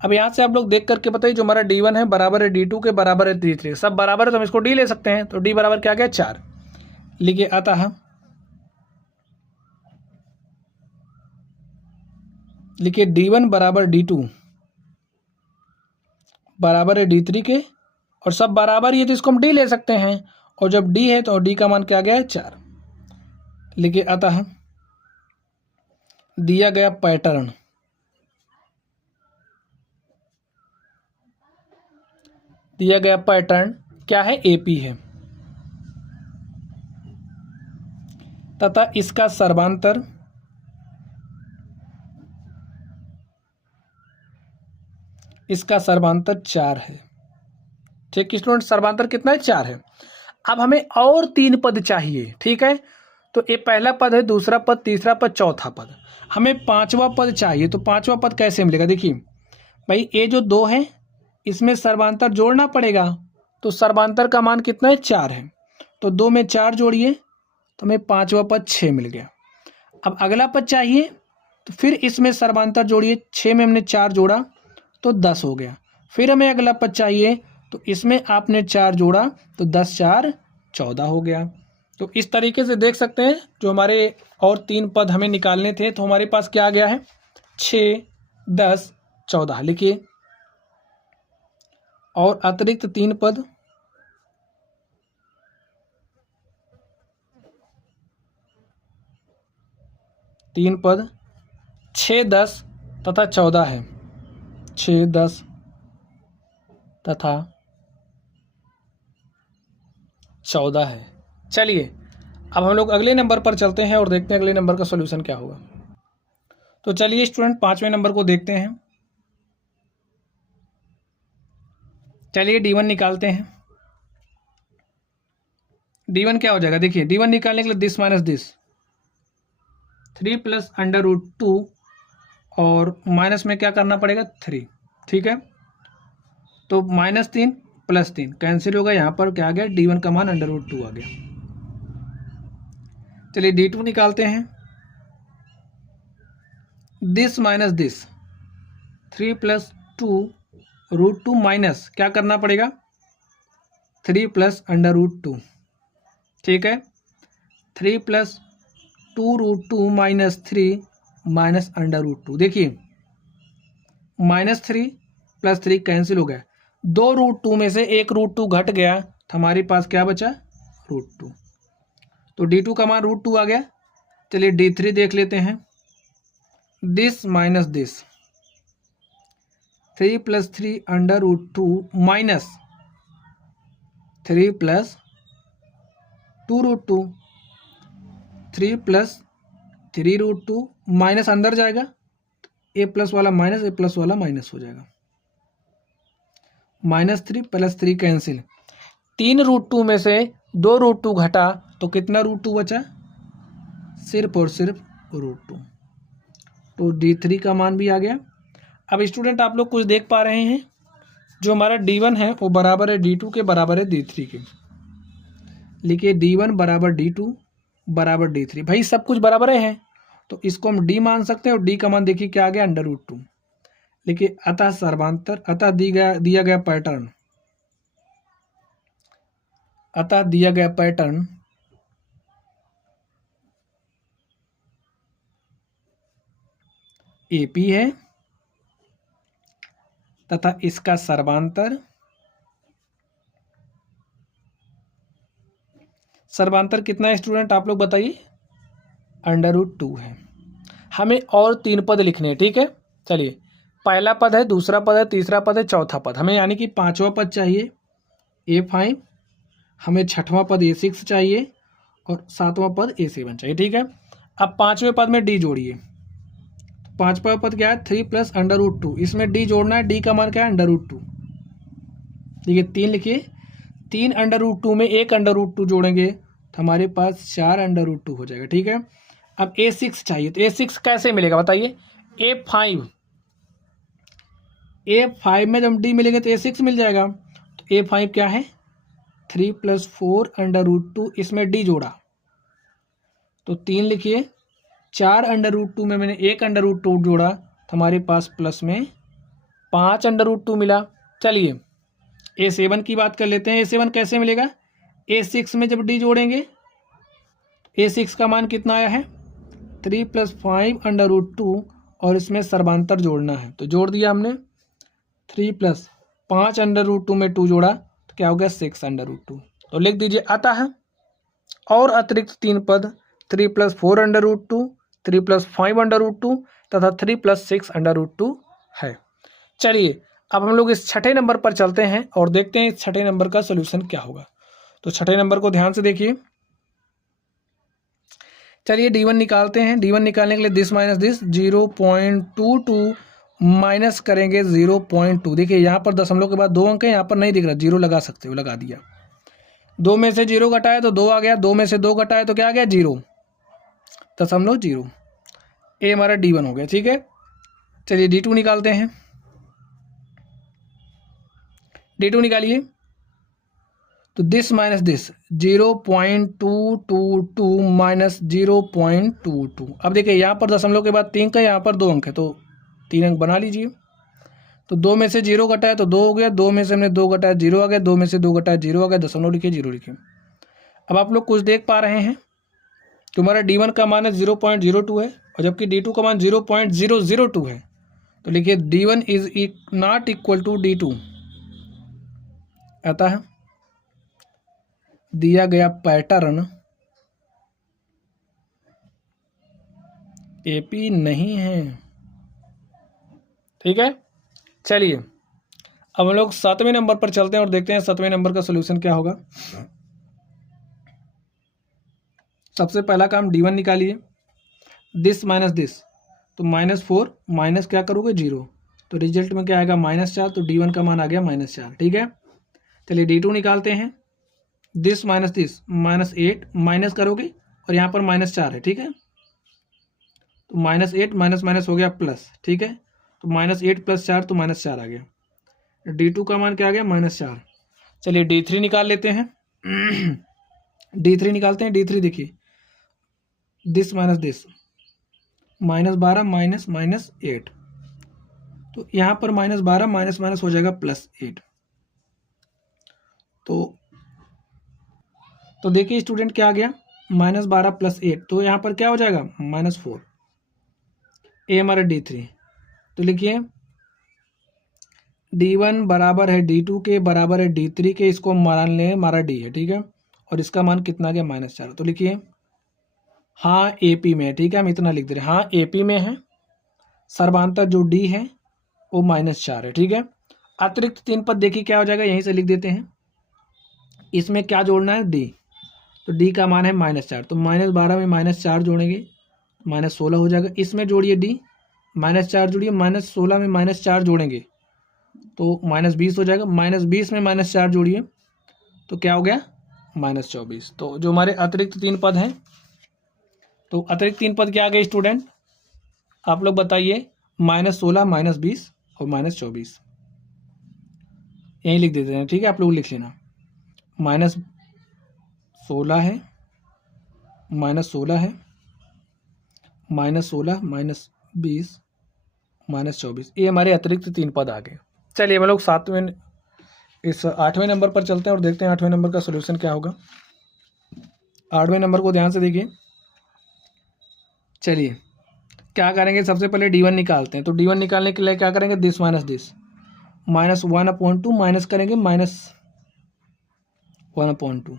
अब यहाँ से आप लोग देख करके बताइए, जो हमारा D1 है बराबर है D2 के, बराबर है D3, सब बराबर है तो हम इसको D ले सकते हैं। तो D बराबर क्या आ गया, 4। लिखिए अतः, लिखिए D1 बराबर D2 बराबर है D3 के, और सब बराबर ही है तो इसको हम D ले सकते हैं। और जब D है तो D का मान क्या आ गया है, 4। लिखिए अतः दिया गया पैटर्न, दिया गया पैटर्न क्या है, AP है, तथा इसका सर्वांतर इसका सर्वांतर 4 है। ठीक है स्टूडेंट, सर्वांतर कितना है, 4 है। अब हमें और 3 पद चाहिए, ठीक है। तो ये पहला पद है, दूसरा पद, तीसरा पद, चौथा पद। हमें 5वां पद चाहिए। तो 5वां पद कैसे मिलेगा, देखिए भाई ये जो 2 है इसमें सर्वांतर जोड़ना पड़ेगा। तो सर्वांतर का मान कितना है, 4 है। तो 2 में 4 जोड़िए तो हमें 5वां पद 6 मिल गया। अब अगला पद चाहिए, तो फिर इसमें सर्वांतर जोड़िए, 6 में हमने 4 जोड़ा तो 10 हो गया। फिर हमें अगला पद चाहिए, तो इसमें आपने 4 जोड़ा तो 10 4 14 हो गया। तो इस तरीके से देख सकते हैं, जो हमारे और 3 पद हमें निकालने थे, तो हमारे पास क्या आ गया है, 6 10 14। लिखिए और अतिरिक्त 3 पद, तीन पद 6 10 तथा 14 है, 6 10 तथा 14 है। चलिए अब हम लोग अगले नंबर पर चलते हैं और देखते हैं अगले नंबर का सॉल्यूशन क्या होगा। तो चलिए स्टूडेंट 5वें नंबर को देखते हैं। चलिए D1 निकालते हैं। D1 क्या हो जाएगा, देखिए D1 निकालने के लिए दिस माइनस दिस, 3 + √2 और माइनस में क्या करना पड़ेगा, 3, ठीक है। तो -3 + 3 कैंसिल होगा, यहाँ पर क्या आ गया, D1 का मान √2 आ गया। चलिए D2 निकालते हैं। दिस माइनस दिस, 3 + 2 √2 माइनस क्या करना पड़ेगा, 3 + √2, ठीक है। 3 + 2 √2 - 3 माइनस √2। देखिए -3 + 3 कैंसिल हो गया, 2 √2 में से 1 √2 घट गया तो हमारे पास क्या बचा, √2। तो D2 का मान √2 आ गया। चलिए D3 देख लेते हैं। This minus this, 3 + 3 √2 minus 3 + 2 √2, 3 + 3 √2 minus अंदर जाएगा, A+ वाला माइनस, A+ वाला माइनस हो जाएगा। -3 + 3 कैंसिल, 3 √2 में से 2 √2 घटा तो कितना √2 बचा, सिर्फ और सिर्फ √2। तो D3 का मान भी आ गया। अब स्टूडेंट आप लोग कुछ देख पा रहे हैं, जो हमारा D1 है वो बराबर है D2 के, बराबर है D3 के। लिखिए D1 बराबर D2 बराबर D3। भाई सब कुछ बराबर है, तो इसको हम D मान सकते हैं, और D का मान देखिए क्या आ गया, √2। देखिए अतः सर्वांतर, अतः दिया गया पैटर्न, अतः दिया गया पैटर्न AP है तथा इसका सर्वांतर कितना है स्टूडेंट, आप लोग बताइए, √2 है। हमें और 3 पद लिखने हैं, ठीक है। चलिए, पहला पद है, दूसरा पद है, तीसरा पद है, चौथा पद, हमें यानी कि 5वां पद चाहिए A5, हमें 6वां पद A6 चाहिए, और 7वां पद A7 चाहिए, ठीक है। अब 5वें पद में D जोड़िए। 5वां पद क्या है, 3 + √2, इसमें D जोड़ना है, D का मान क्या है, √2। देखिए 3 लिखिए, 3 √2 में 1 √2 जोड़ेंगे तो हमारे पास 4 √2 हो जाएगा, ठीक है। अब A6 चाहिए, तो A6 कैसे मिलेगा बताइए, A5 में जब D मिलेंगे तो A6 मिल जाएगा। तो A5 क्या है, 3 + 4 √2, इसमें D जोड़ा तो 3 लिखिए, 4 √2 में मैंने 1 √2 जोड़ा तो हमारे पास प्लस में 5 √2 मिला। चलिए A7 की बात कर लेते हैं। A7 कैसे मिलेगा, A6 में जब D जोड़ेंगे, A6 का मान कितना आया है, 3 + 5 √2, और इसमें सर्वांतर जोड़ना है, तो जोड़ दिया हमने, 3 + 5 √2 में 2 जोड़ा तो क्या हो गया, 6 √2। तो लिख दीजिए अतः और अतिरिक्त 3 पद 3 + 4 √2, 3 + 5 √2 तथा 3 + 6 √2 है। चलिए अब हम लोग इस छठे नंबर पर चलते हैं और देखते हैं इस छठे नंबर का सोल्यूशन क्या होगा। तो छठे नंबर को ध्यान से देखिए। चलिए D1 निकालते हैं। D1 निकालने के लिए दिस माइनस दिस 0.22 माइनस करेंगे 0.2। देखिए यहाँ पर दशमलव के बाद 2 अंक है, यहाँ पर नहीं दिख रहा, 0 लगा सकते हो, लगा दिया। 2 में से 0 घटाए तो 2 आ गया, 2 में से 2 घटाए तो क्या आ गया, 0.0। ये हमारा D1 हो गया, ठीक है। चलिए D2 निकालते हैं। D2 निकालिए, तो दिस माइनस दिस 0.222 माइनस 0.22। अब देखिए यहाँ पर दशमलव के बाद 3 का, यहाँ पर 2 अंक है, तो 3 अंक बना लीजिए। तो 2 में से 0 घटाया तो 2 हो गया, 2 में से हमने 2 घटाया 0 आ गया, 2 में से 2 घटाया 0 आ गया, दशमलव लिखिए, 0 लिखिए। अब आप लोग कुछ देख पा रहे हैं कि हमारा D1 का मान 0.02 है, और जबकि D2 का मान 0.002 है। तो लिखिए D1 is not equal to D2। अतः दिया गया पैटर्न AP नहीं है, ठीक है। चलिए अब हम लोग 7वें नंबर पर चलते हैं और देखते हैं 7वें नंबर का सोल्यूशन क्या होगा। सबसे पहला काम D1 निकालिए, दिस माइनस दिस, तो -4 माइनस क्या करोगे, 0, तो रिजल्ट में क्या आएगा, -4, तो D1 का मान आ गया -4, ठीक है। चलिए D2 निकालते हैं, दिस माइनस दिस -8 माइनस करोगे, और यहाँ पर -4 है, ठीक है। तो -8 माइनस माइनस हो गया प्लस, ठीक है। तो -8 + 4 तो -4 आ गया। D2 का मान क्या आ गया, -4। चलिए D3 निकाल लेते हैं। D3 निकालते हैं। D3 देखिए, दिस माइनस दिस -12 माइनस -8, तो यहाँ पर -12 माइनस माइनस हो जाएगा +8। तो देखिए स्टूडेंट क्या आ गया, -12 + 8, तो यहाँ पर क्या हो जाएगा, -4। ये हमारा D3। तो लिखिए D1 बराबर है D2 के, बराबर है D3 के, इसको मान लें हमारा D है, ठीक है। और इसका मान कितना आ गया, -4। तो लिखिए हाँ AP में है, ठीक है। हम इतना लिख दे रहे हैं, हाँ AP में है। सर्वांतर जो D है वो -4 है, ठीक है। अतिरिक्त 3 पद देखिए क्या हो जाएगा, यहीं से लिख देते हैं। इसमें क्या जोड़ना है, D, तो D का मान है -4, तो -12 में -4 जोड़ेंगे, -16 हो जाएगा। इसमें जोड़िए D, -4 जोड़िए, -16 में -4 जोड़ेंगे तो -20 हो जाएगा। -20 में -4 जोड़िए तो क्या हो गया, -24। तो जो हमारे अतिरिक्त 3 पद हैं, तो अतिरिक्त 3 पद क्या आ गए स्टूडेंट, आप लोग बताइए, -16 -20 और -24। यहीं लिख देते हैं, ठीक है। आप लोग लिख लेना, -16 है, -16 है, -16 -20 -24, ये हमारे अतिरिक्त 3 पद आ गए। चलिए हम लोग 8वें नंबर पर चलते हैं और देखते हैं 8वें नंबर का सोल्यूशन क्या होगा। 8वें नंबर को ध्यान से देखिए। चलिए क्या करेंगे, सबसे पहले D1 निकालते हैं। तो D1 निकालने के लिए क्या करेंगे, दिस माइनस दिस, -1/2 माइनस करेंगे -1/2,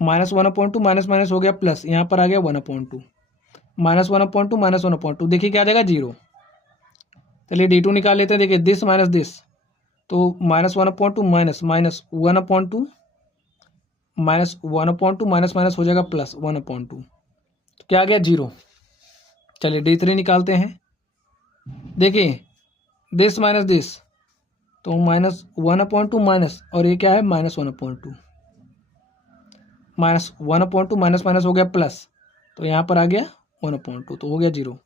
-1/2 माइनस माइनस हो गया प्लस, यहाँ पर आ गया 1/2, -1/2 -1/2, देखिए क्या आ जाएगा 0। चलिए D2 निकाल लेते हैं। देखिए दिस माइनस दिस, तो -1/2 माइनस -1/2 -1/2 माइनस माइनस हो जाएगा प्लस 1/2, तो क्या आ गया 0। चलिए D3 निकालते हैं। देखिए दिस माइनस दिस, तो -1/2 माइनस, और ये क्या है -1/2, -1/2 माइनस माइनस हो गया प्लस, तो यहाँ पर आ गया 1/2, तो हो गया 0।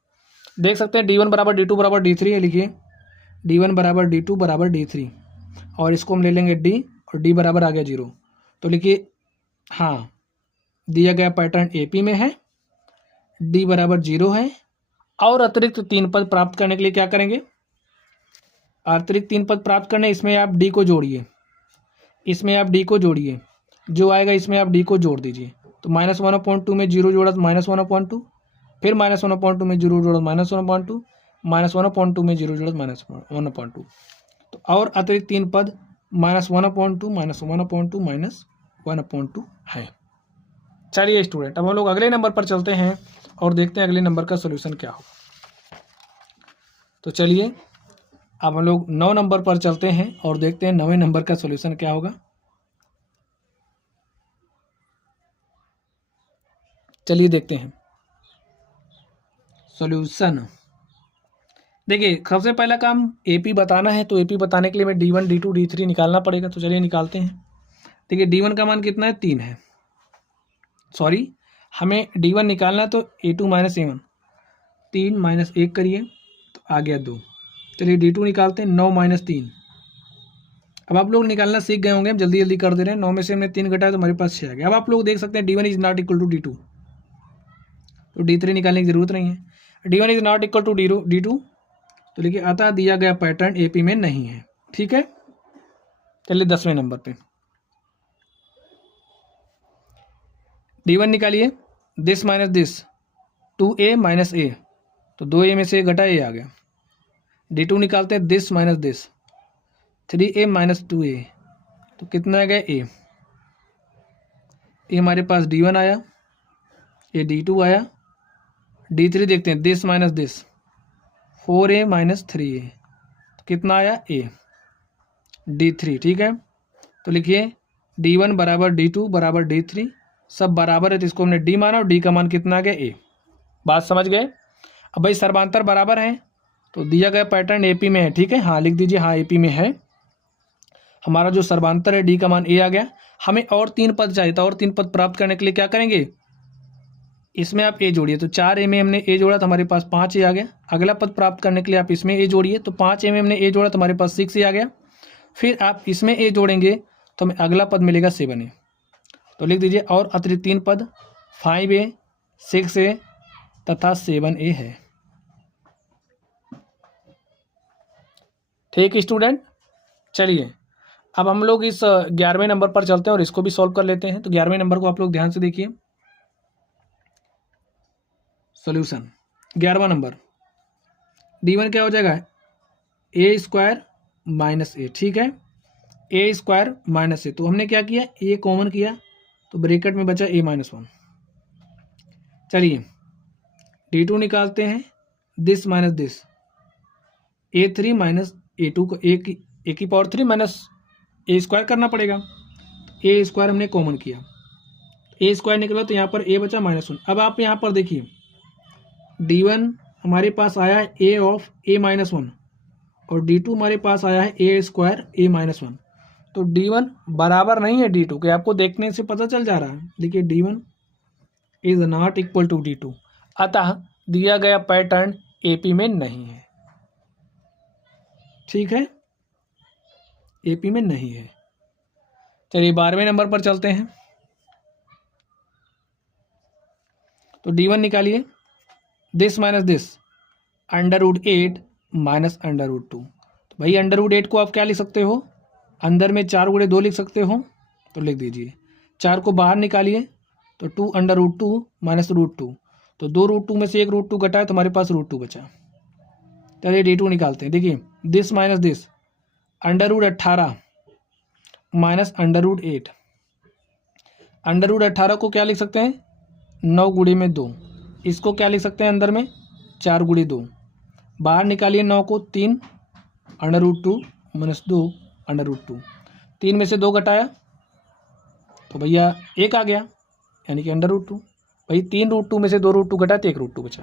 देख सकते हैं D1 बराबर D2 बराबर D3 है। लिखिए D1 बराबर D2 बराबर D3, और इसको हम ले लेंगे D, और D बराबर आ गया 0। तो लिखिए हाँ, दिया गया पैटर्न AP में है, D बराबर 0 है, और अतिरिक्त 3 पद प्राप्त करने के लिए क्या करेंगे, अतिरिक्त 3 पद प्राप्त करने, इसमें आप D को जोड़िए, इसमें आप D को जोड़िए, जो आएगा इसमें आप D को जोड़ दीजिए। तो -1/2 में 0 जोड़ा तो -1/2, फिर -1/2 में 0 जोड़ा -1/2, -1/2 में 0 जोड़ा -1/2, तो और अतिरिक्त 3 पद -1/2 -1/2 -1/2 है। चलिए स्टूडेंट, अब हम लोग अगले नंबर पर चलते हैं और देखते हैं अगले नंबर का सोल्यूशन क्या होगा। तो चलिए अब हम लोग 9 नंबर पर चलते हैं और देखते हैं 9वें नंबर का सोल्यूशन क्या होगा। चलिए देखते हैं सॉल्यूशन। देखिए सबसे पहला काम AP बताना है, तो AP बताने के लिए मैं D1 D2 D3 निकालना पड़ेगा। तो चलिए निकालते हैं। देखिए D1 का मान कितना है, 3 है, सॉरी हमें D1 निकालना है, तो A2 माइनस A1, 3 माइनस 1 करिए तो आ गया 2। चलिए D2 निकालते हैं, 9 माइनस 3। अब आप लोग निकालना सीख गए होंगे, हम जल्दी जल्दी कर दे रहे हैं। 9 में से हमने 3 घटाया तो हमारे पास 6 आ गया। अब आप लोग देख सकते हैं D1 is not equal to D2, तो D3 निकालने की जरूरत नहीं है। D1 is not equal to D2, तो लिखिए अतः दिया गया पैटर्न AP में नहीं है। ठीक है, चलिए 10वें नंबर पे D1 निकालिए, this minus this, 2A minus A, तो 2A में से घटा A आ गया। D2 निकालते हैं, this minus this, 3A minus 2A, तो कितना आ गया A। ये हमारे पास D1 आया, ये D2 आया। D3 देखते हैं, this minus this, 4A minus 3A, तो कितना आया A, D3। ठीक है, तो लिखिए D1 बराबर D2 बराबर D3, सब बराबर है तो इसको हमने D माना, और D का मान कितना आ गया A। बात समझ गए। अब भाई सर्वांतर बराबर है, तो दिया गया पैटर्न AP में है। ठीक है, हाँ लिख दीजिए, हाँ AP में है। हमारा जो सर्वांतर है D का मान A आ गया। हमें और 3 पद चाहिए था, और 3 पद प्राप्त करने के लिए क्या करेंगे, इसमें आप A जोड़िए, तो 4A में हमने A जोड़ा तो हमारे पास 5A आ गया। अगला पद प्राप्त करने के लिए आप इसमें A जोड़िए, तो 5A में हमने A जोड़ा तो हमारे पास 6A आ गया। फिर आप इसमें A जोड़ेंगे तो हमें अगला पद मिलेगा 7A। तो लिख दीजिए और अतिरिक्त 3 पद 5A 6A तथा 7A है। ठीक स्टूडेंट, चलिए अब हम लोग इस 11वें नंबर पर चलते हैं और इसको भी सॉल्व कर लेते हैं। तो 11वें नंबर को आप लोग ध्यान से देखिए। सॉल्यूशन 11वां नंबर, D1 क्या हो जाएगा, A स्क्वायर माइनस A। ठीक है, A स्क्वायर माइनस A, तो हमने क्या किया, A कॉमन किया, तो ब्रैकेट में बचा A माइनस 1। चलिए D2 निकालते हैं, this minus this, A3 minus A2 को A की पावर 3 माइनस A स्क्वायर करना पड़ेगा। A स्क्वायर हमने कॉमन किया, A स्क्वायर निकला तो यहाँ पर A बचा -1। अब आप यहाँ पर देखिए D1 हमारे पास आया है A ऑफ A माइनस 1, और D2 हमारे पास आया है A स्क्वायर A माइनस 1। तो D1 बराबर नहीं है D2 के, आपको देखने से पता चल जा रहा है। देखिए D1 is not equal to D2, अतः दिया गया पैटर्न AP में नहीं है। ठीक है, AP में नहीं है। चलिए 12वें नंबर पर चलते हैं। तो D1 निकालिए, दिस माइनस दिस, √8 माइनस √2। तो भाई √8 को आप क्या लिख सकते हो, अंदर में 4 गुणे 2 लिख सकते हो, तो लिख दीजिए। 4 को बाहर निकालिए तो 2 √2 माइनस √2, तो 2 √2 में से एक √2 घटा है तो हमारे पास √2 बचा। चलिए D2 निकालते हैं। देखिए दिस माइनस दिस, √18 माइनस √8। √18 को क्या लिख सकते हैं, 9 गुणे में 2। इसको क्या लिख सकते हैं, अंदर में 4 गुणे 2। बाहर निकालिए 9 को, 3 √2 माइनस 2 √2। 3 में से 2 घटाया तो भैया 1 आ गया, यानी कि √2। भाई 3 √2 में से 2 √2 घटा तो 1 √2 बचा,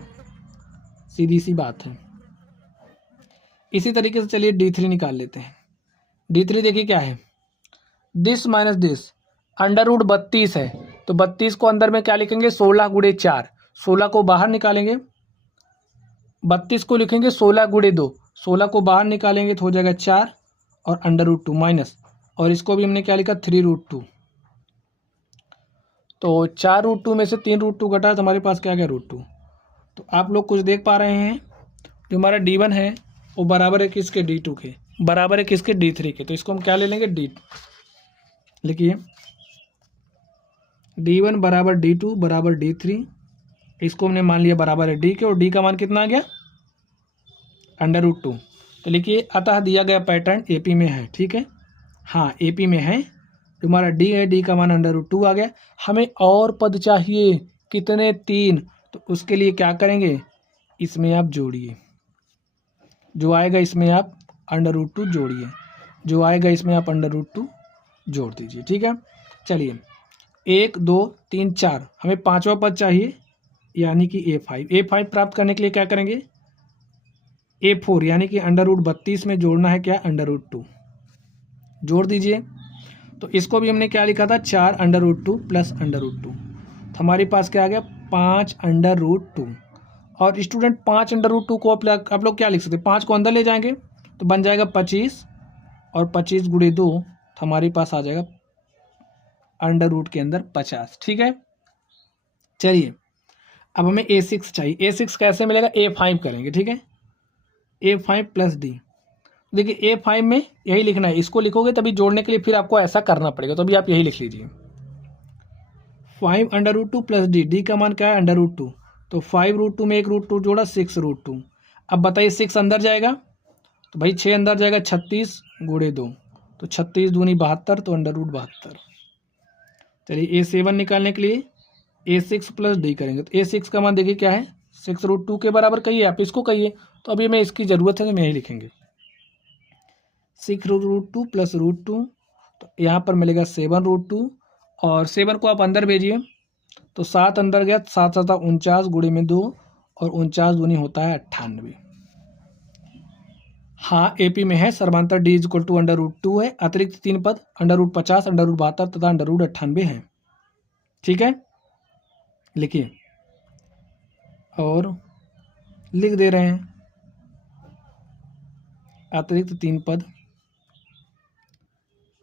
सीधी सी बात है। इसी तरीके से चलिए D3 निकाल लेते हैं। D3 देखिए क्या है, दिस माइनस दिस, √32 है तो 32 को अंदर में क्या लिखेंगे, 16 गुणे 4। 16 को बाहर निकालेंगे, 32 को लिखेंगे 16 गुणे 2, 16 को बाहर निकालेंगे तो हो जाएगा 4 और √2 माइनस, और इसको भी हमने क्या लिखा, 3 √2। तो 4 √2 में से 3 √2 घटा तो हमारे पास क्या गया, √2। तो आप लोग कुछ देख पा रहे हैं, जो हमारा D1 है वो बराबर है किसके, D2 के, बराबर है किसके, D3 के। तो इसको हम क्या ले लेंगे, D2। लिखिए D1 बराबर D2 बराबर D3, इसको हमने मान लिया बराबर है D के, और D का मान कितना आ गया, √2। तो लिखिए अतः दिया गया पैटर्न AP में है, ठीक है, हाँ AP में है। जो हमारा D है, D का मान √2 आ गया। हमें और पद चाहिए, कितने, 3। तो उसके लिए क्या करेंगे, इसमें आप जोड़िए, जो आएगा इसमें आप √2 जोड़िए, जो आएगा इसमें आप √2 जोड़ दीजिए, ठीक है। चलिए 1 2 3 4, हमें 5वां पद चाहिए, यानी कि A5 प्राप्त करने के लिए क्या करेंगे, A4 यानी कि √32 में जोड़ना है क्या, √2 जोड़ दीजिए। तो इसको भी हमने क्या लिखा था, 4 √2 प्लस √2। तो हमारे पास क्या आ गया, 5 √2। और स्टूडेंट 5 √2 को आप लोग क्या लिख सकते हैं, 5 को अंदर ले जाएंगे तो बन जाएगा 25, और 25 गुणे 2 तो हमारे पास आ जाएगा √ के अंदर 50, ठीक है। चलिए अब हमें A6 चाहिए। A6 कैसे मिलेगा, A5 करेंगे, ठीक है, A5 प्लस D। देखिए A5 में यही लिखना है, इसको लिखोगे तभी जोड़ने के लिए फिर आपको ऐसा करना पड़ेगा, तो अभी आप यही लिख लीजिए 5 √2 प्लस D का मान क्या है, √2। तो 5 √2 में एक √2 जोड़ा, 6 √2। अब बताइए 6 अंदर जाएगा तो भाई 6 अंदर जाएगा, 36 गुणे 2, तो 36 दूनी 72, तो √72। चलिए A7 निकालने के लिए A6 प्लस D करेंगे, तो A6 का मान देखिए क्या है, 6 √2 के बराबर कहिए, आप इसको कहिए। तो अभी हमें इसकी ज़रूरत है तो हम यही लिखेंगे 6 √2 प्लस √2, तो यहाँ पर मिलेगा 7 √2, और 7 को आप अंदर भेजिए तो 7 अंदर गया, 7 7 49 गुणे में 2, और 49 दूनी होता है 98। हाँ AP में है, सर्वांतर D = √2 है, अतिरिक्त 3 पद √50 √72 तथा √98 है, ठीक है। लिखिए और लिख दे रहे हैं, अतिरिक्त 3 पद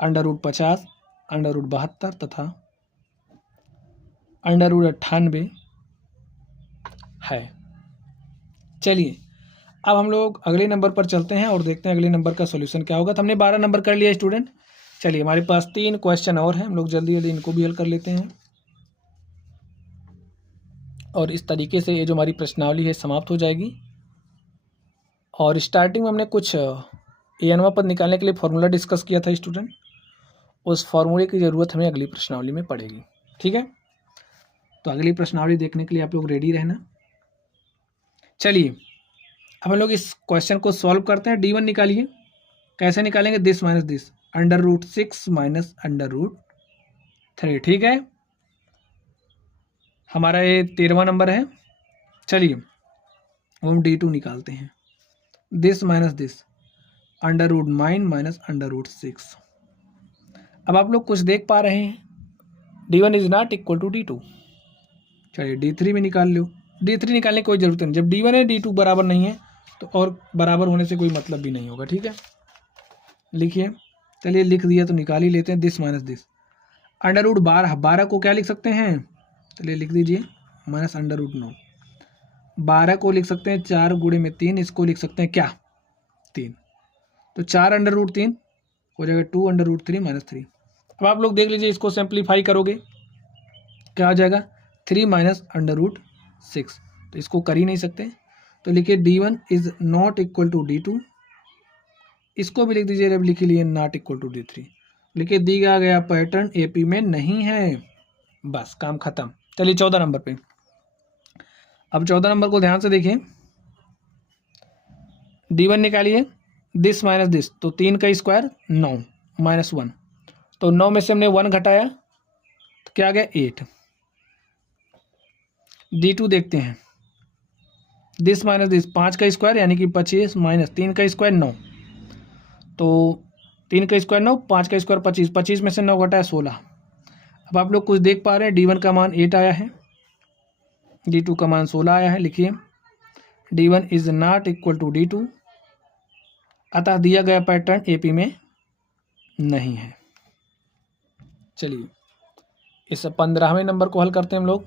√50 √72 तथा √98 है। चलिए अब हम लोग अगले नंबर पर चलते हैं और देखते हैं अगले नंबर का सॉल्यूशन क्या होगा। तो हमने 12 नंबर कर लिया स्टूडेंट। चलिए हमारे पास 3 क्वेश्चन और हैं, हम लोग जल्दी जल्दी इनको भी हल कर लेते हैं, और इस तरीके से ये जो हमारी प्रश्नावली है समाप्त हो जाएगी। और स्टार्टिंग में हमने कुछ ANवा पद निकालने के लिए फॉर्मूला डिस्कस किया था स्टूडेंट, उस फॉर्मूले की ज़रूरत हमें अगली प्रश्नावली में पड़ेगी, ठीक है। तो अगली प्रश्नावली देखने के लिए आप लोग रेडी रहना। चलिए अब हम लोग इस क्वेश्चन को सॉल्व करते हैं। D1 निकालिए, कैसे निकालेंगे, दिस माइनस दिस, √6 माइनस √3, ठीक है। हमारा ये 13वां नंबर है। चलिए हम D2 निकालते हैं, दिस माइनस दिस, √9 माइनस √6। अब आप लोग कुछ देख पा रहे हैं, D1 is not equal to D2। चलिए D3 में निकाल लो। D3 निकालने की कोई ज़रूरत नहीं, जब D1 है D2 बराबर नहीं है तो और बराबर होने से कोई मतलब भी नहीं होगा, ठीक है। लिखिए, चलिए लिख दिया तो निकाल ही लेते हैं, दिस माइनस दिस, √12 को क्या लिख सकते हैं, चलिए लिख दीजिए माइनस √9। 12 को लिख सकते हैं 4 गुणे में 3, इसको लिख सकते हैं क्या 3, तो 4 √3 हो जाएगा 2 √3 माइनस 3। अब आप लोग देख लीजिए, इसको सिंप्लीफाई करोगे क्या हो जाएगा 3 माइनस √6, तो इसको कर ही नहीं सकते, तो लिखिए D1 is not equal to D2, इसको भी लिख दीजिए, जब लिख लिए नॉट इक्वल टू D3, लिखिए दिया गया पैटर्न AP में नहीं है, बस काम खत्म। चलिए 14 नंबर पे, अब 14 नंबर को ध्यान से देखिए, D1 निकालिए, दिस माइनस दिस, तो 3 का स्क्वायर 9 माइनस 1, तो 9 में से हमने 1 घटाया तो क्या आ गया 8। D2 देखते हैं, दिस माइनस दिस, 5 का स्क्वायर यानी कि 25 माइनस 3 का स्क्वायर 9, तो 3 का स्क्वायर 9, 5 का स्क्वायर 25, 25 में से 9 घटाया 16। अब आप लोग कुछ देख पा रहे हैं, D1 का मान 8 आया है, D2 का मान 16 आया है, लिखिए D1 is not equal to D2, अतः दिया गया पैटर्न AP में नहीं है। चलिए इस 15वें नंबर को हल करते हैं हम लोग।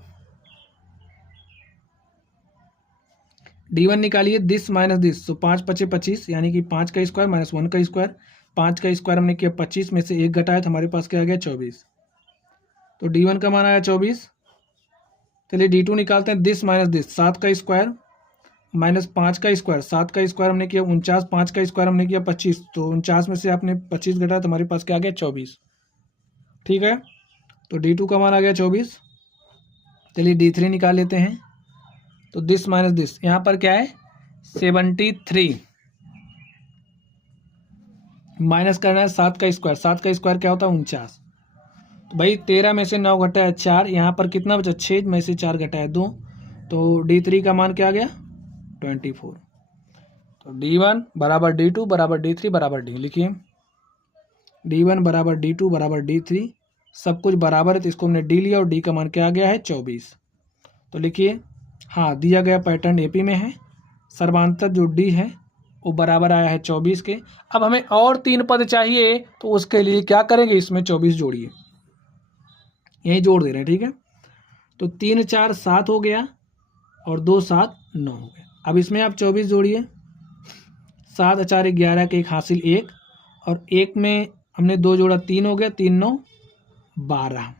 D1 निकालिए, दिस माइनस दिस, तो 5 × 5 = 25 यानी कि 5 का स्क्वायर माइनस 1 का स्क्वायर, 5 का स्क्वायर हमने किया 25 में से 1 घटाया तो हमारे पास क्या आ गया 24, तो D1 का मान आया 24। चलिए D2 निकालते हैं, दिस माइनस दिस, 7 का स्क्वायर माइनस 5 का स्क्वायर, 7 का स्क्वायर हमने किया 49, 5 का स्क्वायर हमने किया 25, तो 49 में से आपने 25 घटाया तो हमारे पास क्या आ गया 24, ठीक है, तो D2 का मान आ गया 24। चलिए D3 निकाल लेते हैं, तो दिस माइनस दिस, यहाँ पर क्या है 73 माइनस करना है 7 का स्क्वायर, 7 का स्क्वायर क्या होता है 49, तो भाई 13 में से 9 घटाया 4, यहाँ पर कितना बचा 6 में से 4 घटाया 2, तो D3 का मान क्या आ गया 24, तो D1 बराबर D2 बराबर D3 बराबर D, लिखिए D1 बराबर D2 बराबर D3, सब कुछ बराबर है तो इसको हमने D लिया और D का मान क्या आ गया है 24, तो लिखिए हाँ दिया गया पैटर्न AP में है, सर्वांतर जो D है वो बराबर आया है 24 के। अब हमें और 3 पद चाहिए, तो उसके लिए क्या करेंगे, इसमें 24 जोड़िए, यही जोड़ दे रहे हैं, ठीक है, तो 3 4 7 हो गया और 2 7 9 हो गया। अब इसमें आप 24 जोड़िए, 7 4 11 के 1 हासिल 1, और 1 में हमने 2 जोड़ा 3 हो गया, 3 9 12,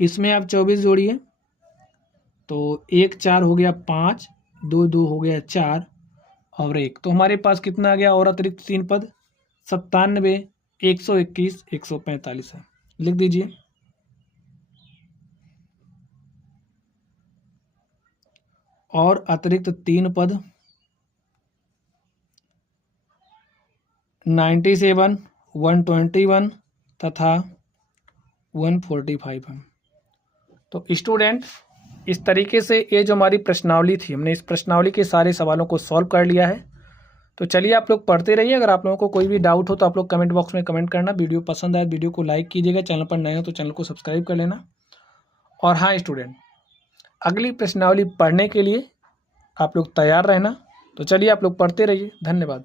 इसमें आप 24 जोड़िए, तो 1 4 हो गया 5, 2 2 हो गया 4 और 1, तो हमारे पास कितना आ गया और अतिरिक्त 3 पद 97 121 145 है, लिख दीजिए। और अतिरिक्त 3 पद 97 121 तथा 145 है। तो स्टूडेंट इस तरीके से ये जो हमारी प्रश्नावली थी, हमने इस प्रश्नावली के सारे सवालों को सॉल्व कर लिया है। तो चलिए आप लोग पढ़ते रहिए, अगर आप लोगों को कोई भी डाउट हो तो आप लोग कमेंट बॉक्स में कमेंट करना। वीडियो पसंद आए वीडियो को लाइक कीजिएगा, चैनल पर नए हो तो चैनल को सब्सक्राइब कर लेना। और हाँ स्टूडेंट, अगली प्रश्नावली पढ़ने के लिए आप लोग तैयार रहना। तो चलिए आप लोग पढ़ते रहिए, धन्यवाद।